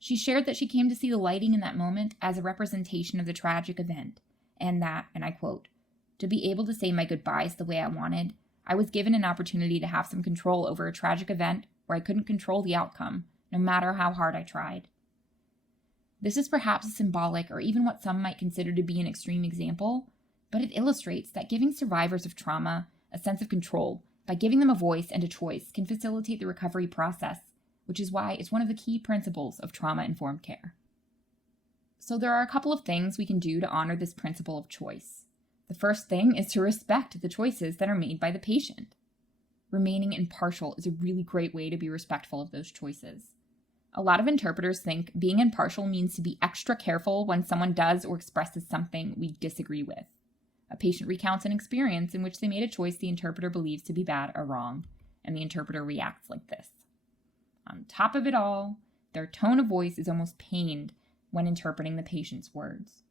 She shared that she came to see the lighting in that moment as a representation of the tragic event, and that, and I quote, "To be able to say my goodbyes the way I wanted, I was given an opportunity to have some control over a tragic event where I couldn't control the outcome, no matter how hard I tried." This is perhaps a symbolic or even what some might consider to be an extreme example, but it illustrates that giving survivors of trauma a sense of control by giving them a voice and a choice can facilitate the recovery process, which is why it's one of the key principles of trauma-informed care. So there are a couple of things we can do to honor this principle of choice. The first thing is to respect the choices that are made by the patient. Remaining impartial is a really great way to be respectful of those choices. A lot of interpreters think being impartial means to be extra careful when someone does or expresses something we disagree with. A patient recounts an experience in which they made a choice the interpreter believes to be bad or wrong, and the interpreter reacts like this. On top of it all, their tone of voice is almost pained when interpreting the patient's words.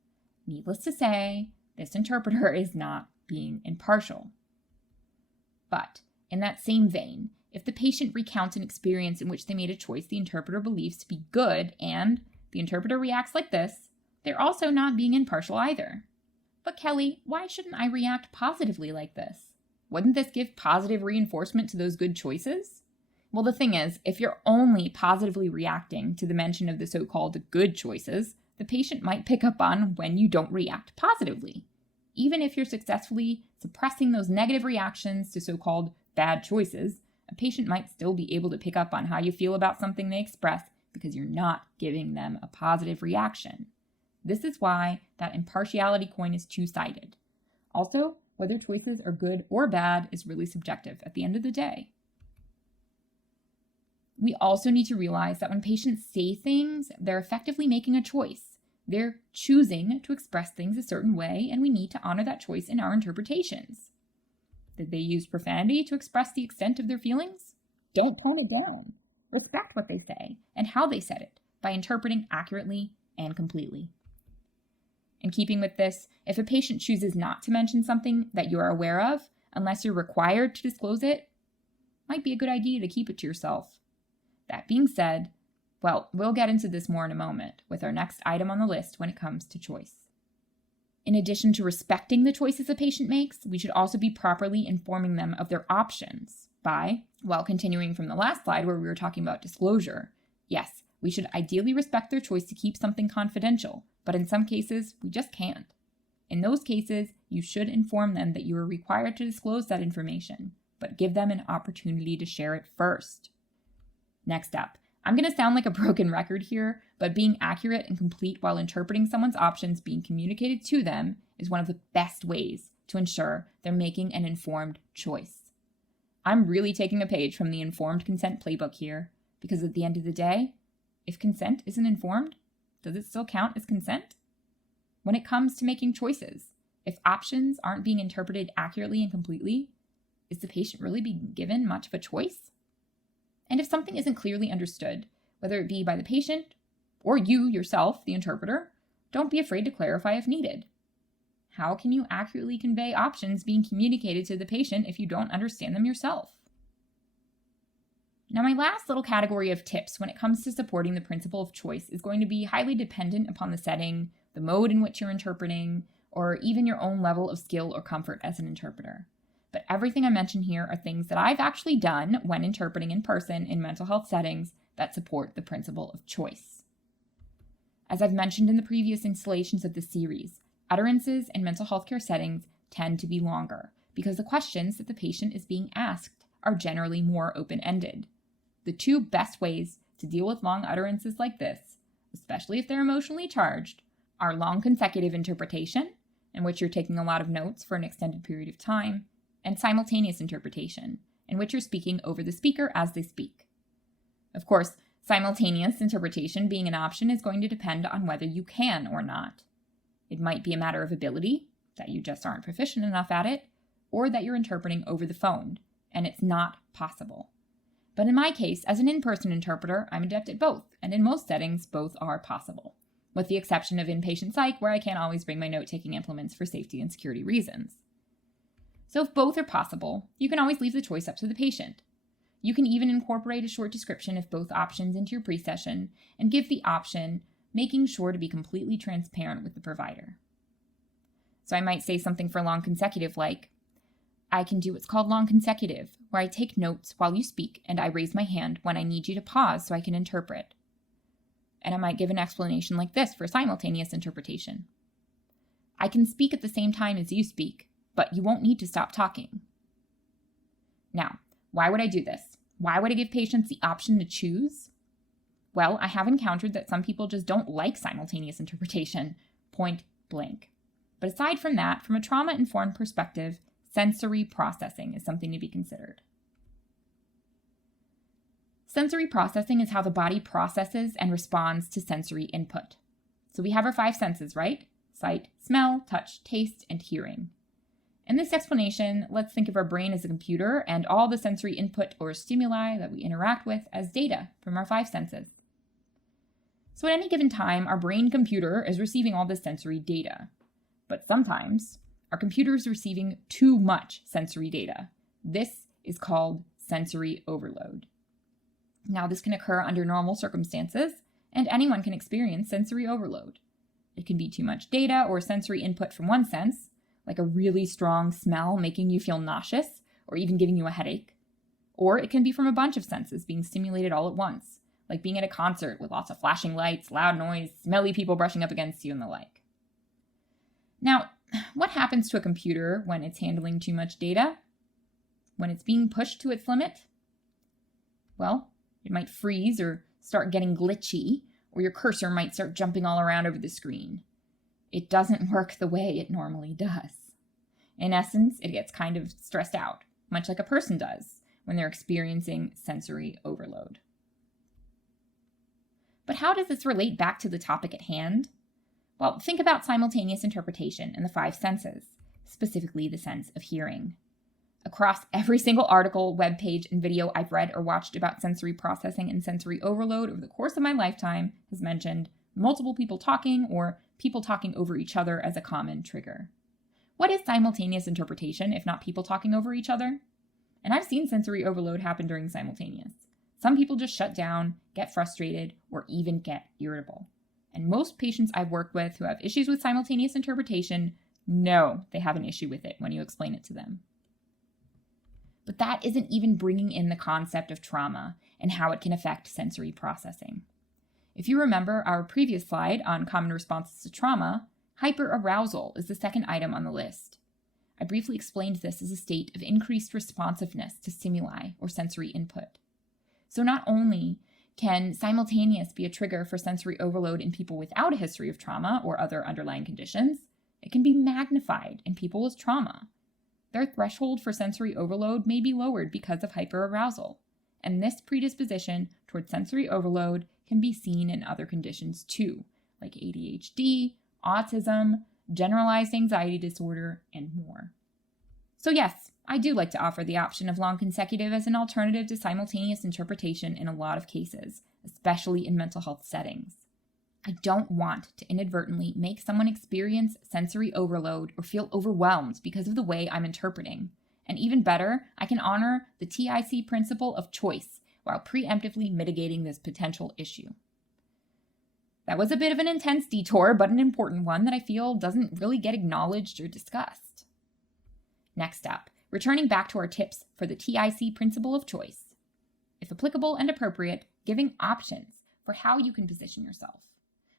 Needless to say, this interpreter is not being impartial. But in that same vein, if the patient recounts an experience in which they made a choice the interpreter believes to be good and the interpreter reacts like this, they're also not being impartial either. But Kelly, why shouldn't I react positively like this? Wouldn't this give positive reinforcement to those good choices? Well, the thing is, if you're only positively reacting to the mention of the so-called good choices, the patient might pick up on when you don't react positively. Even if you're successfully suppressing those negative reactions to so-called bad choices, a patient might still be able to pick up on how you feel about something they express because you're not giving them a positive reaction. This is why that impartiality coin is two-sided. Also, whether choices are good or bad is really subjective at the end of the day. We also need to realize that when patients say things, they're effectively making a choice. They're choosing to express things a certain way, and we need to honor that choice in our interpretations. Did they use profanity to express the extent of their feelings? Don't tone it down. Respect what they say and how they said it by interpreting accurately and completely. In keeping with this, if a patient chooses not to mention something that you are aware of, unless you're required to disclose it, might be a good idea to keep it to yourself. That being said, well, we'll get into this more in a moment with our next item on the list when it comes to choice. In addition to respecting the choices a patient makes, we should also be properly informing them of their options by, well, continuing from the last slide where we were talking about disclosure. Yes, we should ideally respect their choice to keep something confidential, but in some cases, we just can't. In those cases, you should inform them that you are required to disclose that information, but give them an opportunity to share it first. Next up, I'm going to sound like a broken record here, but being accurate and complete while interpreting someone's options being communicated to them is one of the best ways to ensure they're making an informed choice. I'm really taking a page from the informed consent playbook here, because at the end of the day, if consent isn't informed, does it still count as consent? When it comes to making choices, if options aren't being interpreted accurately and completely, is the patient really being given much of a choice? And if something isn't clearly understood, whether it be by the patient or you yourself, the interpreter, don't be afraid to clarify if needed. How can you accurately convey options being communicated to the patient if you don't understand them yourself? Now, my last little category of tips when it comes to supporting the principle of choice is going to be highly dependent upon the setting, the mode in which you're interpreting, or even your own level of skill or comfort as an interpreter. But everything I mention here are things that I've actually done when interpreting in person in mental health settings that support the principle of choice. As I've mentioned in the previous installations of this series, utterances in mental health care settings tend to be longer because the questions that the patient is being asked are generally more open-ended. The two best ways to deal with long utterances like this, especially if they're emotionally charged, are long consecutive interpretation, in which you're taking a lot of notes for an extended period of time, and simultaneous interpretation, in which you're speaking over the speaker as they speak. Of course, simultaneous interpretation being an option is going to depend on whether you can or not. It might be a matter of ability, that you just aren't proficient enough at it, or that you're interpreting over the phone, and it's not possible. But in my case, as an in-person interpreter, I'm adept at both, and in most settings, both are possible, with the exception of inpatient psych, where I can't always bring my note-taking implements for safety and security reasons. So if both are possible, you can always leave the choice up to the patient. You can even incorporate a short description of both options into your pre-session and give the option, making sure to be completely transparent with the provider. So I might say something for long consecutive like, I can do what's called long consecutive, where I take notes while you speak and I raise my hand when I need you to pause so I can interpret. And I might give an explanation like this for simultaneous interpretation. I can speak at the same time as you speak, but you won't need to stop talking. Now, why would I do this? Why would I give patients the option to choose? Well, I have encountered that some people just don't like simultaneous interpretation, point blank. But aside from that, from a trauma-informed perspective, sensory processing is something to be considered. Sensory processing is how the body processes and responds to sensory input. So we have our 5 senses, right? Sight, smell, touch, taste, and hearing. In this explanation, let's think of our brain as a computer and all the sensory input or stimuli that we interact with as data from our 5 senses. So at any given time, our brain computer is receiving all this sensory data. But sometimes, our computer is receiving too much sensory data. This is called sensory overload. Now, this can occur under normal circumstances, and anyone can experience sensory overload. It can be too much data or sensory input from one sense, like a really strong smell making you feel nauseous or even giving you a headache. Or it can be from a bunch of senses being stimulated all at once, like being at a concert with lots of flashing lights, loud noise, smelly people brushing up against you, and the like. Now, what happens to a computer when it's handling too much data? When it's being pushed to its limit? Well, it might freeze or start getting glitchy, or your cursor might start jumping all around over the screen. It doesn't work the way it normally does. In essence, it gets kind of stressed out, much like a person does when they're experiencing sensory overload. But how does this relate back to the topic at hand? Well, think about simultaneous interpretation in the 5 senses, specifically the sense of hearing. Across every single article, webpage, and video I've read or watched about sensory processing and sensory overload over the course of my lifetime has mentioned multiple people talking or people talking over each other as a common trigger. What is simultaneous interpretation if not people talking over each other? And I've seen sensory overload happen during simultaneous. Some people just shut down, get frustrated, or even get irritable. And most patients I've worked with who have issues with simultaneous interpretation know they have an issue with it when you explain it to them. But that isn't even bringing in the concept of trauma and how it can affect sensory processing. If you remember our previous slide on common responses to trauma, hyperarousal is the second item on the list. I briefly explained this as a state of increased responsiveness to stimuli or sensory input. So not only can simultaneous be a trigger for sensory overload in people without a history of trauma or other underlying conditions, it can be magnified in people with trauma. Their threshold for sensory overload may be lowered because of hyperarousal, and this predisposition toward sensory overload can be seen in other conditions too, like ADHD, autism, generalized anxiety disorder, and more. So yes, I do like to offer the option of long consecutive as an alternative to simultaneous interpretation in a lot of cases, especially in mental health settings. I don't want to inadvertently make someone experience sensory overload or feel overwhelmed because of the way I'm interpreting. And even better, I can honor the TIC principle of choice while preemptively mitigating this potential issue. That was a bit of an intense detour, but an important one that I feel doesn't really get acknowledged or discussed. Next up, returning back to our tips for the TIC principle of choice. If applicable and appropriate, giving options for how you can position yourself.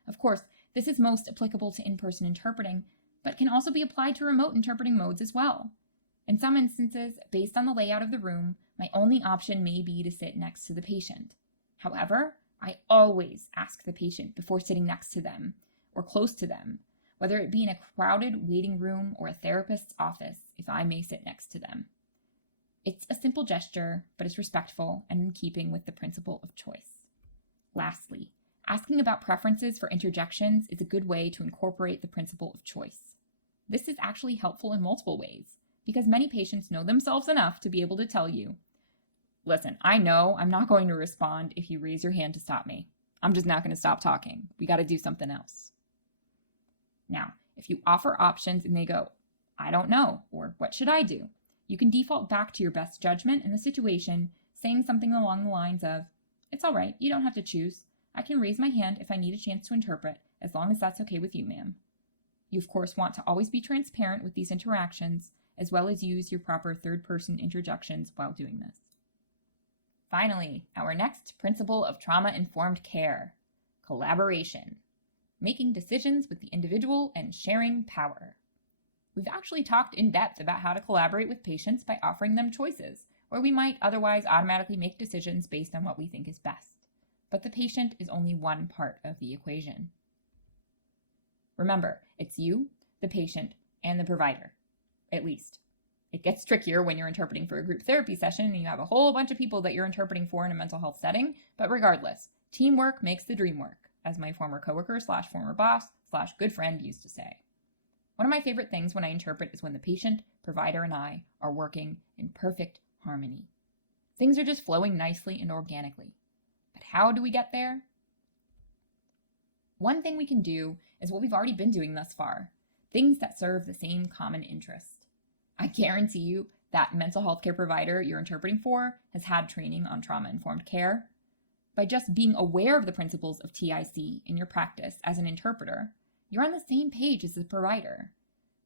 Of course, this is most applicable to in-person interpreting, but can also be applied to remote interpreting modes as well. In some instances, based on the layout of the room, my only option may be to sit next to the patient. However, I always ask the patient before sitting next to them or close to them, whether it be in a crowded waiting room or a therapist's office, if I may sit next to them. It's a simple gesture, but it's respectful and in keeping with the principle of choice. Lastly, asking about preferences for interjections is a good way to incorporate the principle of choice. This is actually helpful in multiple ways, because many patients know themselves enough to be able to tell you, listen, I know I'm not going to respond if you raise your hand to stop me. I'm just not going to stop talking. We got to do something else. Now, if you offer options and they go, I don't know, or what should I do? You can default back to your best judgment in the situation, saying something along the lines of, it's all right, you don't have to choose. I can raise my hand if I need a chance to interpret, as long as that's okay with you, ma'am. You, of course, want to always be transparent with these interactions, as well as use your proper third-person interjections while doing this. Finally, our next principle of trauma-informed care, collaboration. Making decisions with the individual and sharing power. We've actually talked in depth about how to collaborate with patients by offering them choices, where we might otherwise automatically make decisions based on what we think is best. But the patient is only one part of the equation. Remember, it's you, the patient, and the provider, at least. It gets trickier when you're interpreting for a group therapy session and you have a whole bunch of people that you're interpreting for in a mental health setting, but regardless, teamwork makes the dream work, as my former coworker / former boss / good friend used to say. One of my favorite things when I interpret is when the patient, provider, and I are working in perfect harmony. Things are just flowing nicely and organically. But how do we get there? One thing we can do is what we've already been doing thus far, things that serve the same common interest. I guarantee you that mental health care provider you're interpreting for has had training on trauma-informed care. By just being aware of the principles of TIC in your practice as an interpreter, you're on the same page as the provider.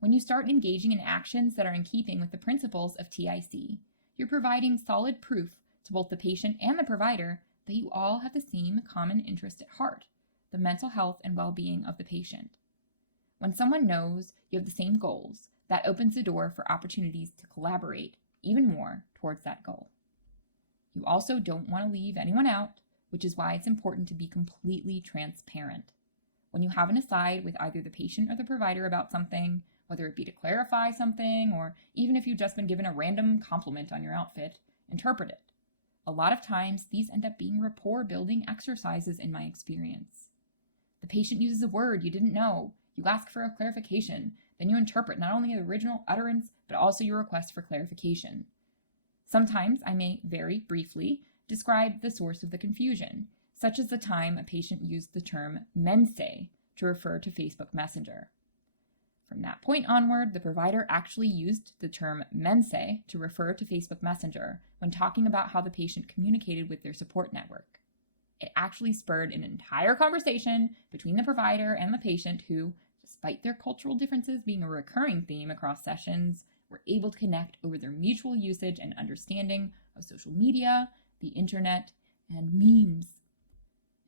When you start engaging in actions that are in keeping with the principles of TIC, you're providing solid proof to both the patient and the provider that you all have the same common interest at heart, the mental health and well-being of the patient. When someone knows you have the same goals, that opens the door for opportunities to collaborate even more towards that goal. You also don't want to leave anyone out, which is why it's important to be completely transparent. When you have an aside with either the patient or the provider about something, whether it be to clarify something or even if you've just been given a random compliment on your outfit, interpret it. A lot of times, these end up being rapport-building exercises in my experience. The patient uses a word you didn't know. You ask for a clarification. Then you interpret not only the original utterance, but also your request for clarification. Sometimes I may very briefly describe the source of the confusion, such as the time a patient used the term mense to refer to Facebook Messenger. From that point onward, the provider actually used the term mense to refer to Facebook Messenger when talking about how the patient communicated with their support network. It actually spurred an entire conversation between the provider and the patient who, despite their cultural differences being a recurring theme across sessions, were able to connect over their mutual usage and understanding of social media, the internet, and memes.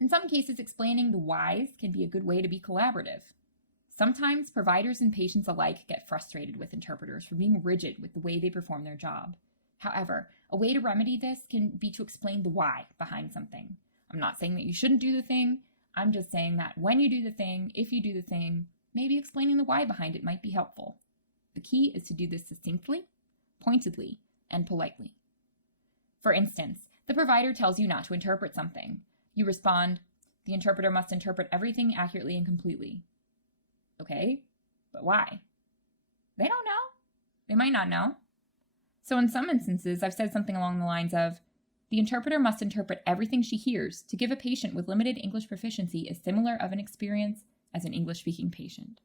In some cases, explaining the whys can be a good way to be collaborative. Sometimes providers and patients alike get frustrated with interpreters for being rigid with the way they perform their job. However, a way to remedy this can be to explain the why behind something. I'm not saying that you shouldn't do the thing. I'm just saying that when you do the thing, if you do the thing, maybe explaining the why behind it might be helpful. The key is to do this succinctly, pointedly, and politely. For instance, the provider tells you not to interpret something. You respond, "The interpreter must interpret everything accurately and completely." Okay, but why? They don't know. They might not know. So in some instances, I've said something along the lines of, "The interpreter must interpret everything she hears to give a patient with limited English proficiency as similar of an experience as an English-speaking patient."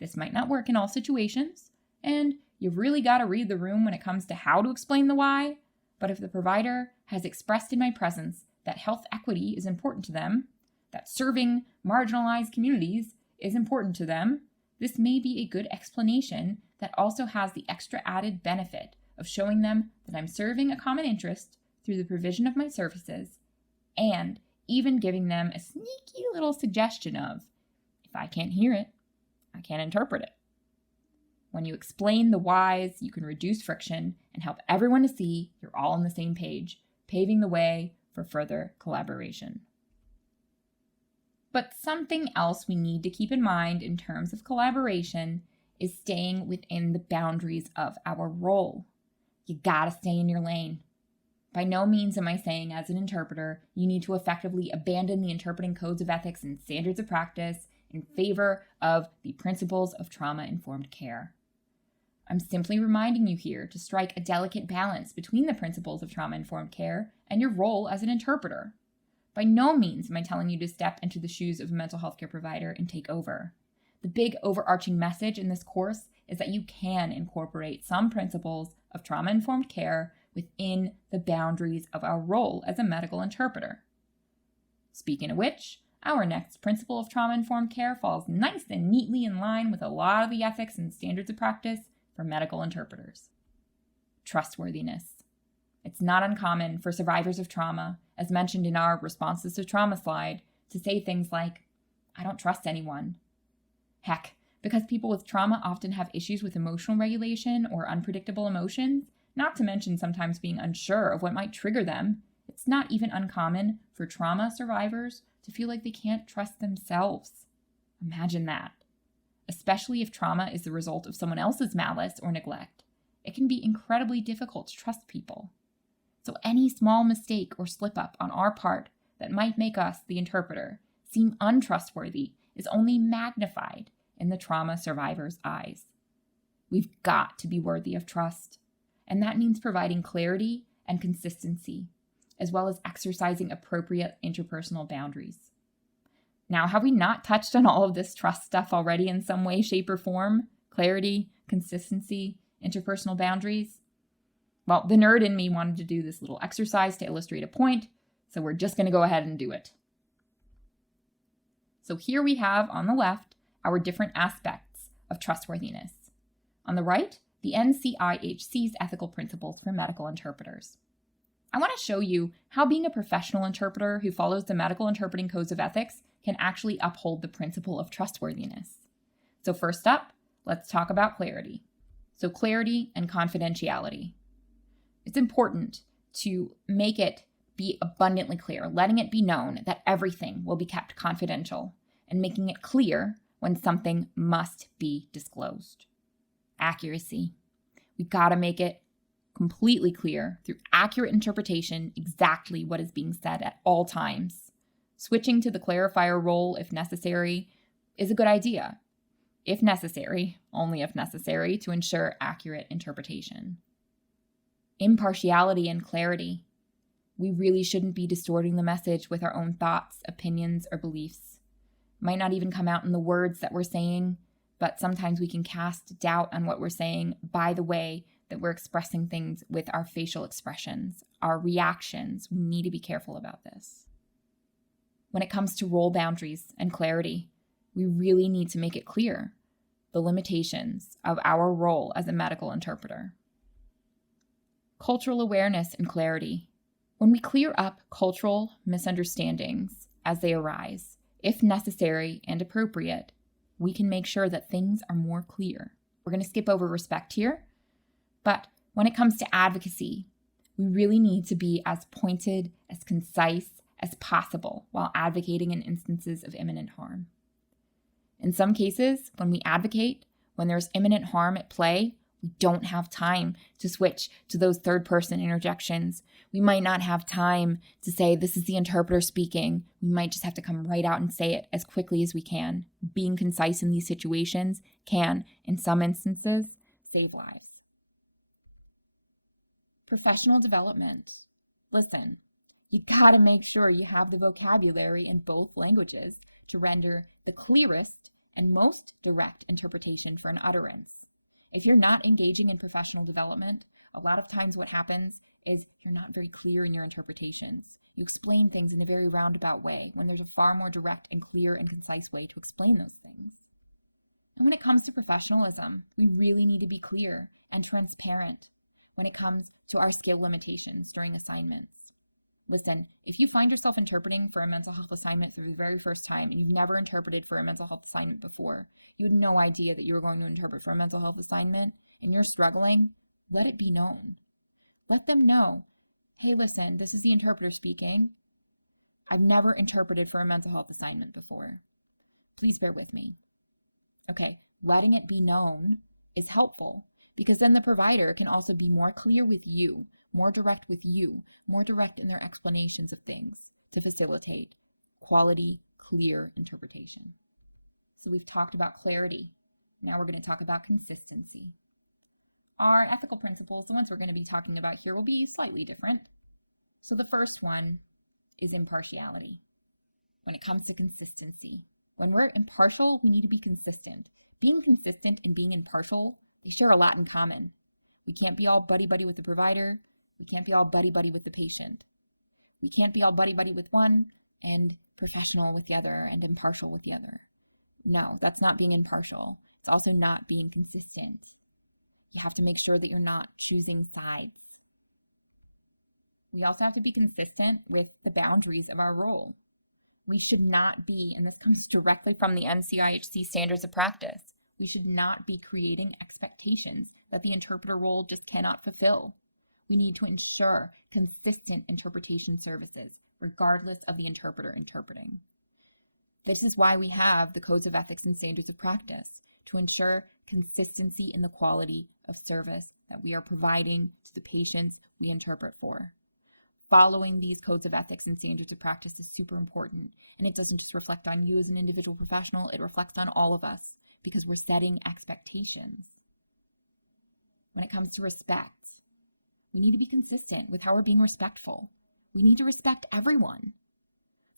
This might not work in all situations, and you've really got to read the room when it comes to how to explain the why, but if the provider has expressed in my presence that health equity is important to them, that serving marginalized communities is important to them, this may be a good explanation that also has the extra added benefit of showing them that I'm serving a common interest through the provision of my services, and even giving them a sneaky little suggestion of, if I can't hear it, I can't interpret it. When you explain the whys, you can reduce friction and help everyone to see you're all on the same page, paving the way for further collaboration. But something else we need to keep in mind in terms of collaboration is staying within the boundaries of our role. You gotta stay in your lane. By no means am I saying as an interpreter, you need to effectively abandon the interpreting codes of ethics and standards of practice in favor of the principles of trauma-informed care. I'm simply reminding you here to strike a delicate balance between the principles of trauma-informed care and your role as an interpreter. By no means am I telling you to step into the shoes of a mental health care provider and take over. The big overarching message in this course is that you can incorporate some principles of trauma-informed care within the boundaries of our role as a medical interpreter. Speaking of which, our next principle of trauma-informed care falls nice and neatly in line with a lot of the ethics and standards of practice for medical interpreters. Trustworthiness. It's not uncommon for survivors of trauma, as mentioned in our responses to trauma slide, to say things like, "I don't trust anyone." Heck, because people with trauma often have issues with emotional regulation or unpredictable emotions, not to mention sometimes being unsure of what might trigger them, it's not even uncommon for trauma survivors to feel like they can't trust themselves. Imagine that. Especially if trauma is the result of someone else's malice or neglect, it can be incredibly difficult to trust people. So any small mistake or slip-up on our part that might make us, the interpreter, seem untrustworthy is only magnified in the trauma survivor's eyes. We've got to be worthy of trust, and that means providing clarity and consistency, as well as exercising appropriate interpersonal boundaries. Now, have we not touched on all of this trust stuff already in some way, shape, or form? Clarity, consistency, interpersonal boundaries? Well, the nerd in me wanted to do this little exercise to illustrate a point, so we're just going to go ahead and do it. So here we have on the left our different aspects of trustworthiness. On the right, the NCIHC's ethical principles for medical interpreters. I want to show you how being a professional interpreter who follows the medical interpreting codes of ethics can actually uphold the principle of trustworthiness. So first up, let's talk about clarity. So clarity and confidentiality. It's important to make it be abundantly clear, letting it be known that everything will be kept confidential, and making it clear when something must be disclosed. Accuracy. We gotta make it completely clear through accurate interpretation exactly what is being said at all times. Switching to the clarifier role if necessary is a good idea. If necessary, only if necessary, to ensure accurate interpretation. Impartiality and clarity. We really shouldn't be distorting the message with our own thoughts, opinions, or beliefs. Might not even come out in the words that we're saying, but sometimes we can cast doubt on what we're saying by the way that we're expressing things with our facial expressions, our reactions. We need to be careful about this. When it comes to role boundaries and clarity, we really need to make it clear the limitations of our role as a medical interpreter. Cultural awareness and clarity. When we clear up cultural misunderstandings as they arise, if necessary and appropriate, we can make sure that things are more clear. We're going to skip over respect here, but when it comes to advocacy, we really need to be as pointed, as concise as possible while advocating in instances of imminent harm. In some cases, when we advocate, when there's imminent harm at play, we don't have time to switch to those third-person interjections. We might not have time to say, this is the interpreter speaking. We might just have to come right out and say it as quickly as we can. Being concise in these situations can, in some instances, save lives. Professional development. Listen, you gotta make sure you have the vocabulary in both languages to render the clearest and most direct interpretation for an utterance. If you're not engaging in professional development, a lot of times what happens is you're not very clear in your interpretations. You explain things in a very roundabout way when there's a far more direct and clear and concise way to explain those things. And when it comes to professionalism, we really need to be clear and transparent when it comes to our skill limitations during assignments. Listen, if you find yourself interpreting for a mental health assignment for the very first time and you've never interpreted for a mental health assignment before, you had no idea that you were going to interpret for a mental health assignment, and you're struggling, let it be known. Let them know, hey, listen, this is the interpreter speaking. I've never interpreted for a mental health assignment before. Please bear with me. Okay, letting it be known is helpful because then the provider can also be more clear with you, more direct with you, more direct in their explanations of things to facilitate quality, clear interpretation. So we've talked about clarity. Now we're going to talk about consistency. Our ethical principles, the ones we're going to be talking about here, will be slightly different. So the first one is impartiality. When it comes to consistency, when we're impartial, we need to be consistent. Being consistent and being impartial, they share a lot in common. We can't be all buddy-buddy with the provider. We can't be all buddy-buddy with the patient. We can't be all buddy-buddy with one and professional with the other and impartial with the other. No, that's not being impartial. It's also not being consistent. You have to make sure that you're not choosing sides. We also have to be consistent with the boundaries of our role. We should not be, and this comes directly from the NCIHC standards of practice, we should not be creating expectations that the interpreter role just cannot fulfill. We need to ensure consistent interpretation services, regardless of the interpreter interpreting. This is why we have the codes of ethics and standards of practice, to ensure consistency in the quality of service that we are providing to the patients we interpret for. Following these codes of ethics and standards of practice is super important, and it doesn't just reflect on you as an individual professional, it reflects on all of us because we're setting expectations. When it comes to respect, we need to be consistent with how we're being respectful. We need to respect everyone.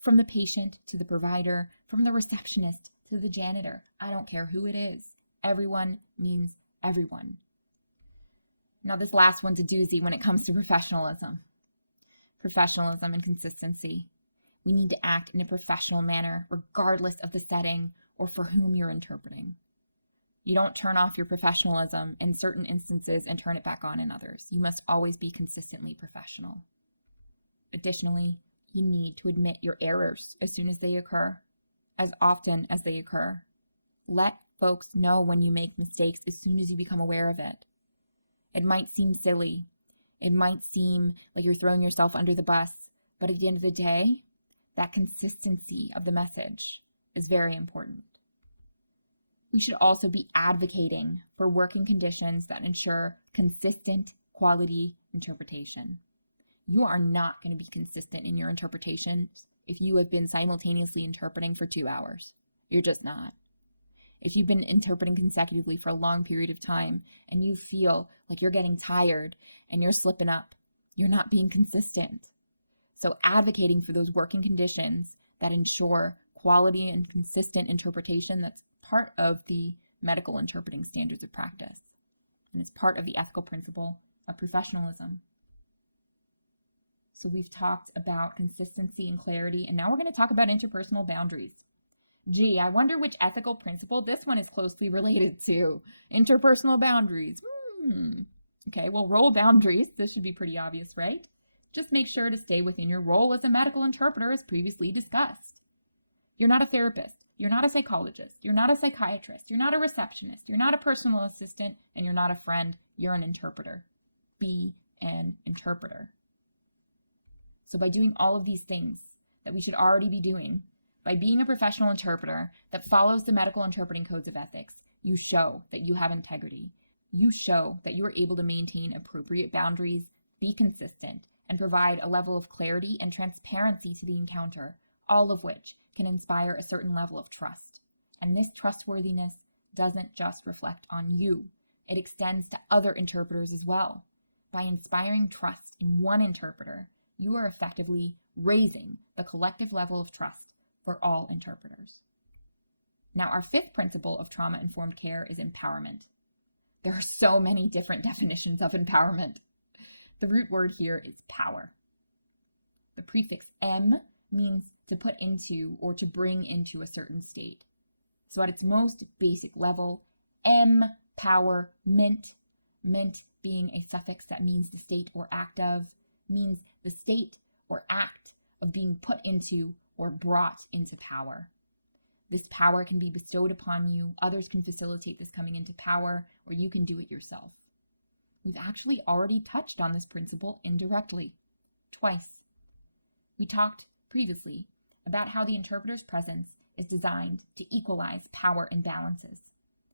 from the patient to the provider, from the receptionist to the janitor. I don't care who it is. Everyone means everyone. Now, this last one's a doozy when it comes to professionalism. Professionalism and consistency. We need to act in a professional manner, regardless of the setting or for whom you're interpreting. You don't turn off your professionalism in certain instances and turn it back on in others. You must always be consistently professional. Additionally, you need to admit your errors as soon as they occur, as often as they occur. Let folks know when you make mistakes as soon as you become aware of it. It might seem silly. It might seem like you're throwing yourself under the bus, but at the end of the day, that consistency of the message is very important. We should also be advocating for working conditions that ensure consistent quality interpretation. You are not going to be consistent in your interpretations if you have been simultaneously interpreting for 2 hours. You're just not. If you've been interpreting consecutively for a long period of time and you feel like you're getting tired and you're slipping up, you're not being consistent. So advocating for those working conditions that ensure quality and consistent interpretation, that's part of the medical interpreting standards of practice. And it's part of the ethical principle of professionalism. So we've talked about consistency and clarity, and now we're going to talk about interpersonal boundaries. Gee, I wonder which ethical principle this one is closely related to. Interpersonal boundaries. Okay, well, role boundaries. This should be pretty obvious, right? Just make sure to stay within your role as a medical interpreter as previously discussed. You're not a therapist. You're not a psychologist. You're not a psychiatrist. You're not a receptionist. You're not a personal assistant. And you're not a friend. You're an interpreter. Be an interpreter. So by doing all of these things that we should already be doing, by being a professional interpreter that follows the medical interpreting codes of ethics, you show that you have integrity. You show that you are able to maintain appropriate boundaries, be consistent, and provide a level of clarity and transparency to the encounter, all of which can inspire a certain level of trust. And this trustworthiness doesn't just reflect on you. It extends to other interpreters as well. By inspiring trust in one interpreter, you are effectively raising the collective level of trust for all interpreters. Now, our fifth principle of trauma-informed care is empowerment. There are so many different definitions of empowerment. The root word here is power. The prefix M means to put into or to bring into a certain state. So at its most basic level, power, mint being a suffix that means the state or act of, means the state or act of being put into or brought into power. This power can be bestowed upon you, others can facilitate this coming into power, or you can do it yourself. We've actually already touched on this principle indirectly, twice. We talked previously about how the interpreter's presence is designed to equalize power imbalances.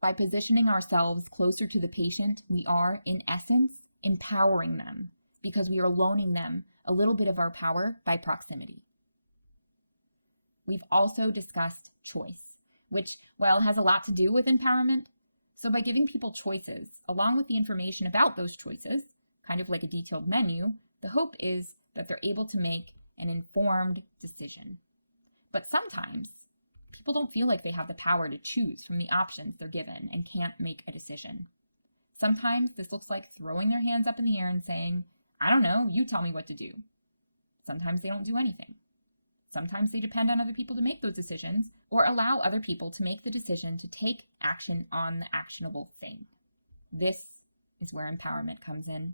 By positioning ourselves closer to the patient, we are, in essence, empowering them because we are loaning them a little bit of our power by proximity. We've also discussed choice, which, well, has a lot to do with empowerment. So by giving people choices, along with the information about those choices, kind of like a detailed menu, the hope is that they're able to make an informed decision. But sometimes people don't feel like they have the power to choose from the options they're given and can't make a decision. Sometimes this looks like throwing their hands up in the air and saying, I don't know, you tell me what to do. Sometimes they don't do anything. Sometimes they depend on other people to make those decisions or allow other people to make the decision to take action on the actionable thing. This is where empowerment comes in.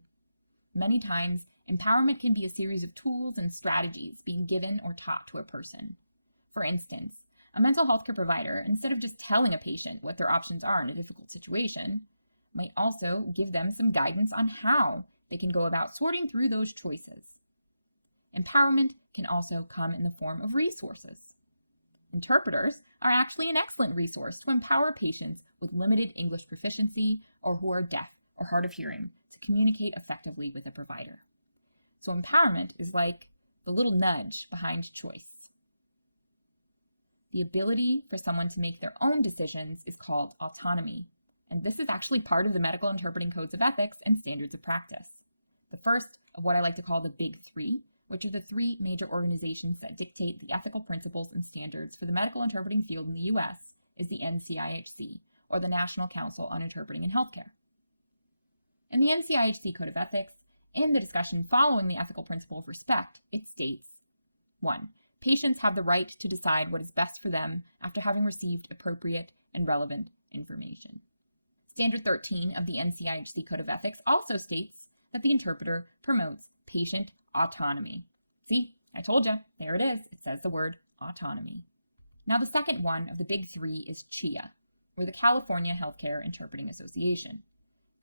Many times, empowerment can be a series of tools and strategies being given or taught to a person. For instance, a mental health care provider, instead of just telling a patient what their options are in a difficult situation, might also give them some guidance on how they can go about sorting through those choices. Empowerment can also come in the form of resources. Interpreters are actually an excellent resource to empower patients with limited English proficiency or who are deaf or hard of hearing to communicate effectively with a provider. So empowerment is like the little nudge behind choice. The ability for someone to make their own decisions is called autonomy, and this is actually part of the medical interpreting codes of ethics and standards of practice. The first of what I like to call the big three, which are the three major organizations that dictate the ethical principles and standards for the medical interpreting field in the U.S., is the NCIHC, or the National Council on Interpreting in Healthcare. In the NCIHC Code of Ethics, in the discussion following the ethical principle of respect, it states, 1. Patients have the right to decide what is best for them after having received appropriate and relevant information. Standard 13 of the NCIHC Code of Ethics also states that the interpreter promotes patient autonomy. See, I told you, there it is. It says the word autonomy. Now, the second one of the big three is CHIA, or the California Healthcare Interpreting Association.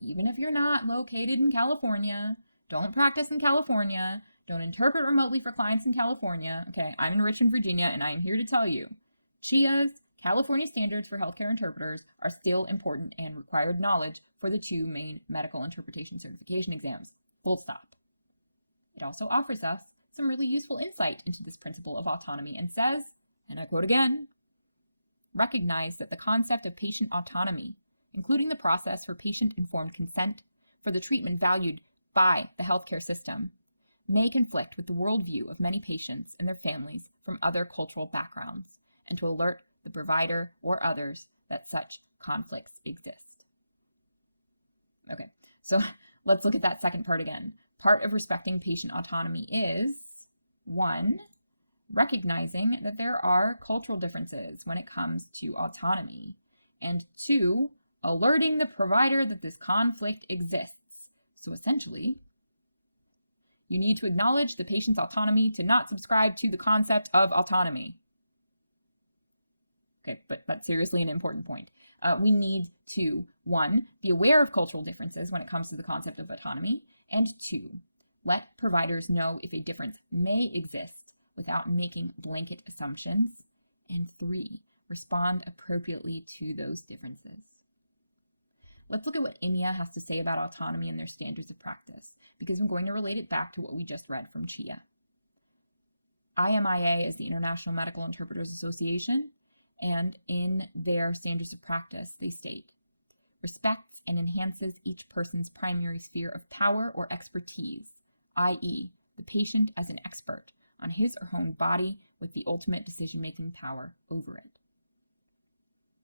Even if you're not located in California, don't practice in California, don't interpret remotely for clients in California. Okay, I'm in Richmond, Virginia, and I'm here to tell you, CHIA's California standards for healthcare interpreters are still important and required knowledge for the two main medical interpretation certification exams. Full stop. It also offers us some really useful insight into this principle of autonomy and says, and I quote again, recognize that the concept of patient autonomy, including the process for patient-informed consent for the treatment valued by the healthcare system, may conflict with the worldview of many patients and their families from other cultural backgrounds, and to alert the provider or others that such conflicts exist. Okay, so let's look at that second part again. Part of respecting patient autonomy is, 1, recognizing that there are cultural differences when it comes to autonomy, and 2, alerting the provider that this conflict exists. So essentially, you need to acknowledge the patient's autonomy to not subscribe to the concept of autonomy. Okay, but that's seriously an important point. We need to, 1, be aware of cultural differences when it comes to the concept of autonomy, and 2, let providers know if a difference may exist without making blanket assumptions, and 3, respond appropriately to those differences. Let's look at what IMIA has to say about autonomy and their standards of practice, because I'm going to relate it back to what we just read from CHIA. IMIA is the International Medical Interpreters Association, and in their standards of practice, they state, respects and enhances each person's primary sphere of power or expertise, i.e., the patient as an expert on his or her own body with the ultimate decision-making power over it.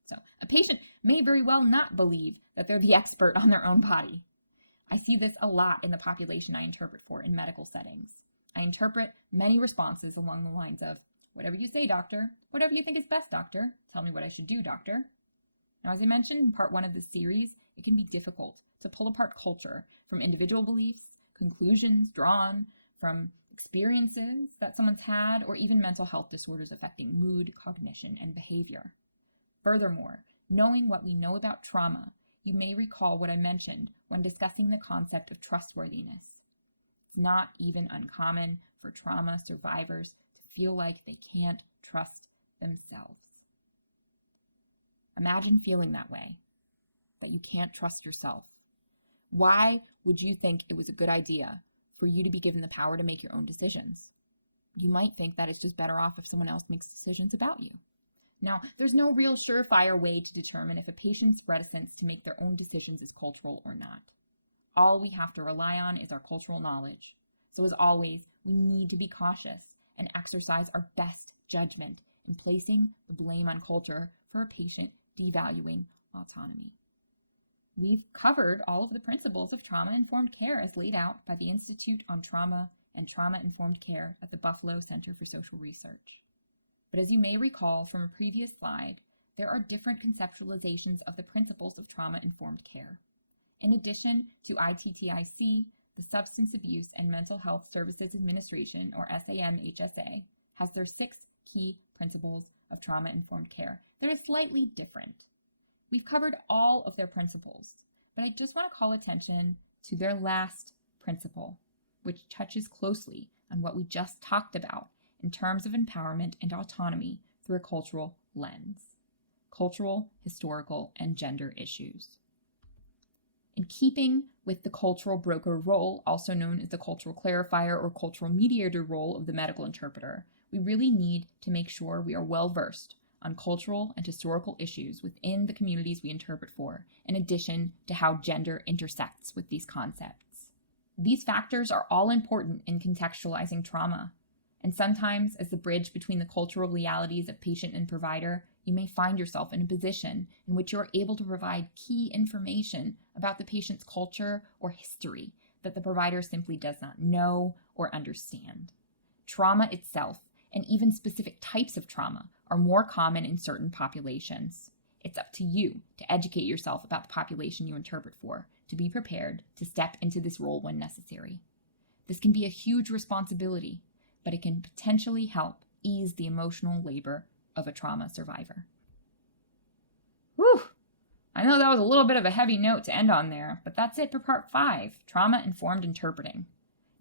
So, a patient may very well not believe that they're the expert on their own body. I see this a lot in the population I interpret for in medical settings. I interpret many responses along the lines of, whatever you say, doctor. Whatever you think is best, doctor. Tell me what I should do, doctor. Now, as I mentioned in part 1 of this series, it can be difficult to pull apart culture from individual beliefs, conclusions drawn from experiences that someone's had, or even mental health disorders affecting mood, cognition, and behavior. Furthermore, knowing what we know about trauma, you may recall what I mentioned when discussing the concept of trustworthiness. It's not even uncommon for trauma survivors to feel like they can't trust themselves. Imagine feeling that way, that you can't trust yourself. Why would you think it was a good idea for you to be given the power to make your own decisions? You might think that it's just better off if someone else makes decisions about you. Now, there's no real surefire way to determine if a patient's reticence to make their own decisions is cultural or not. All we have to rely on is our cultural knowledge. So as always, we need to be cautious and exercise our best judgment in placing the blame on culture for a patient devaluing autonomy. We've covered all of the principles of trauma-informed care as laid out by the Institute on Trauma and Trauma-Informed Care at the Buffalo Center for Social Research. But as you may recall from a previous slide, there are different conceptualizations of the principles of trauma-informed care. In addition to ITTIC, the Substance Abuse and Mental Health Services Administration, or SAMHSA, has their 6 key principles of trauma-informed care that are slightly different. We've covered all of their principles, but I just want to call attention to their last principle, which touches closely on what we just talked about in terms of empowerment and autonomy through a cultural lens: cultural, historical, and gender issues. In keeping with the cultural broker role, also known as the cultural clarifier or cultural mediator role of the medical interpreter, we really need to make sure we are well versed on cultural and historical issues within the communities we interpret for, in addition to how gender intersects with these concepts. These factors are all important in contextualizing trauma. And sometimes, as the bridge between the cultural realities of patient and provider, you may find yourself in a position in which you are able to provide key information about the patient's culture or history that the provider simply does not know or understand. Trauma itself, and even specific types of trauma, are more common in certain populations. It's up to you to educate yourself about the population you interpret for, to be prepared to step into this role when necessary. This can be a huge responsibility, but it can potentially help ease the emotional labor of a trauma survivor. Whew! I know that was a little bit of a heavy note to end on there, but that's it for part 5, Trauma-Informed Interpreting.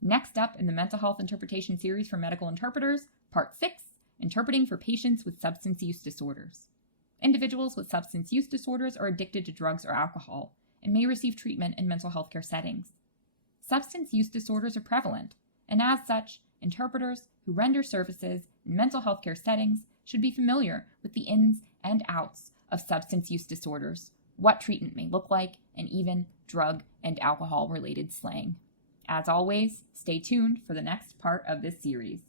Next up in the Mental Health Interpretation series for medical interpreters, part 6, Interpreting for Patients with Substance Use Disorders. Individuals with substance use disorders are addicted to drugs or alcohol and may receive treatment in mental health care settings. Substance use disorders are prevalent, and as such, interpreters who render services in mental health care settings should be familiar with the ins and outs of substance use disorders, what treatment may look like, and even drug and alcohol-related slang. As always, stay tuned for the next part of this series.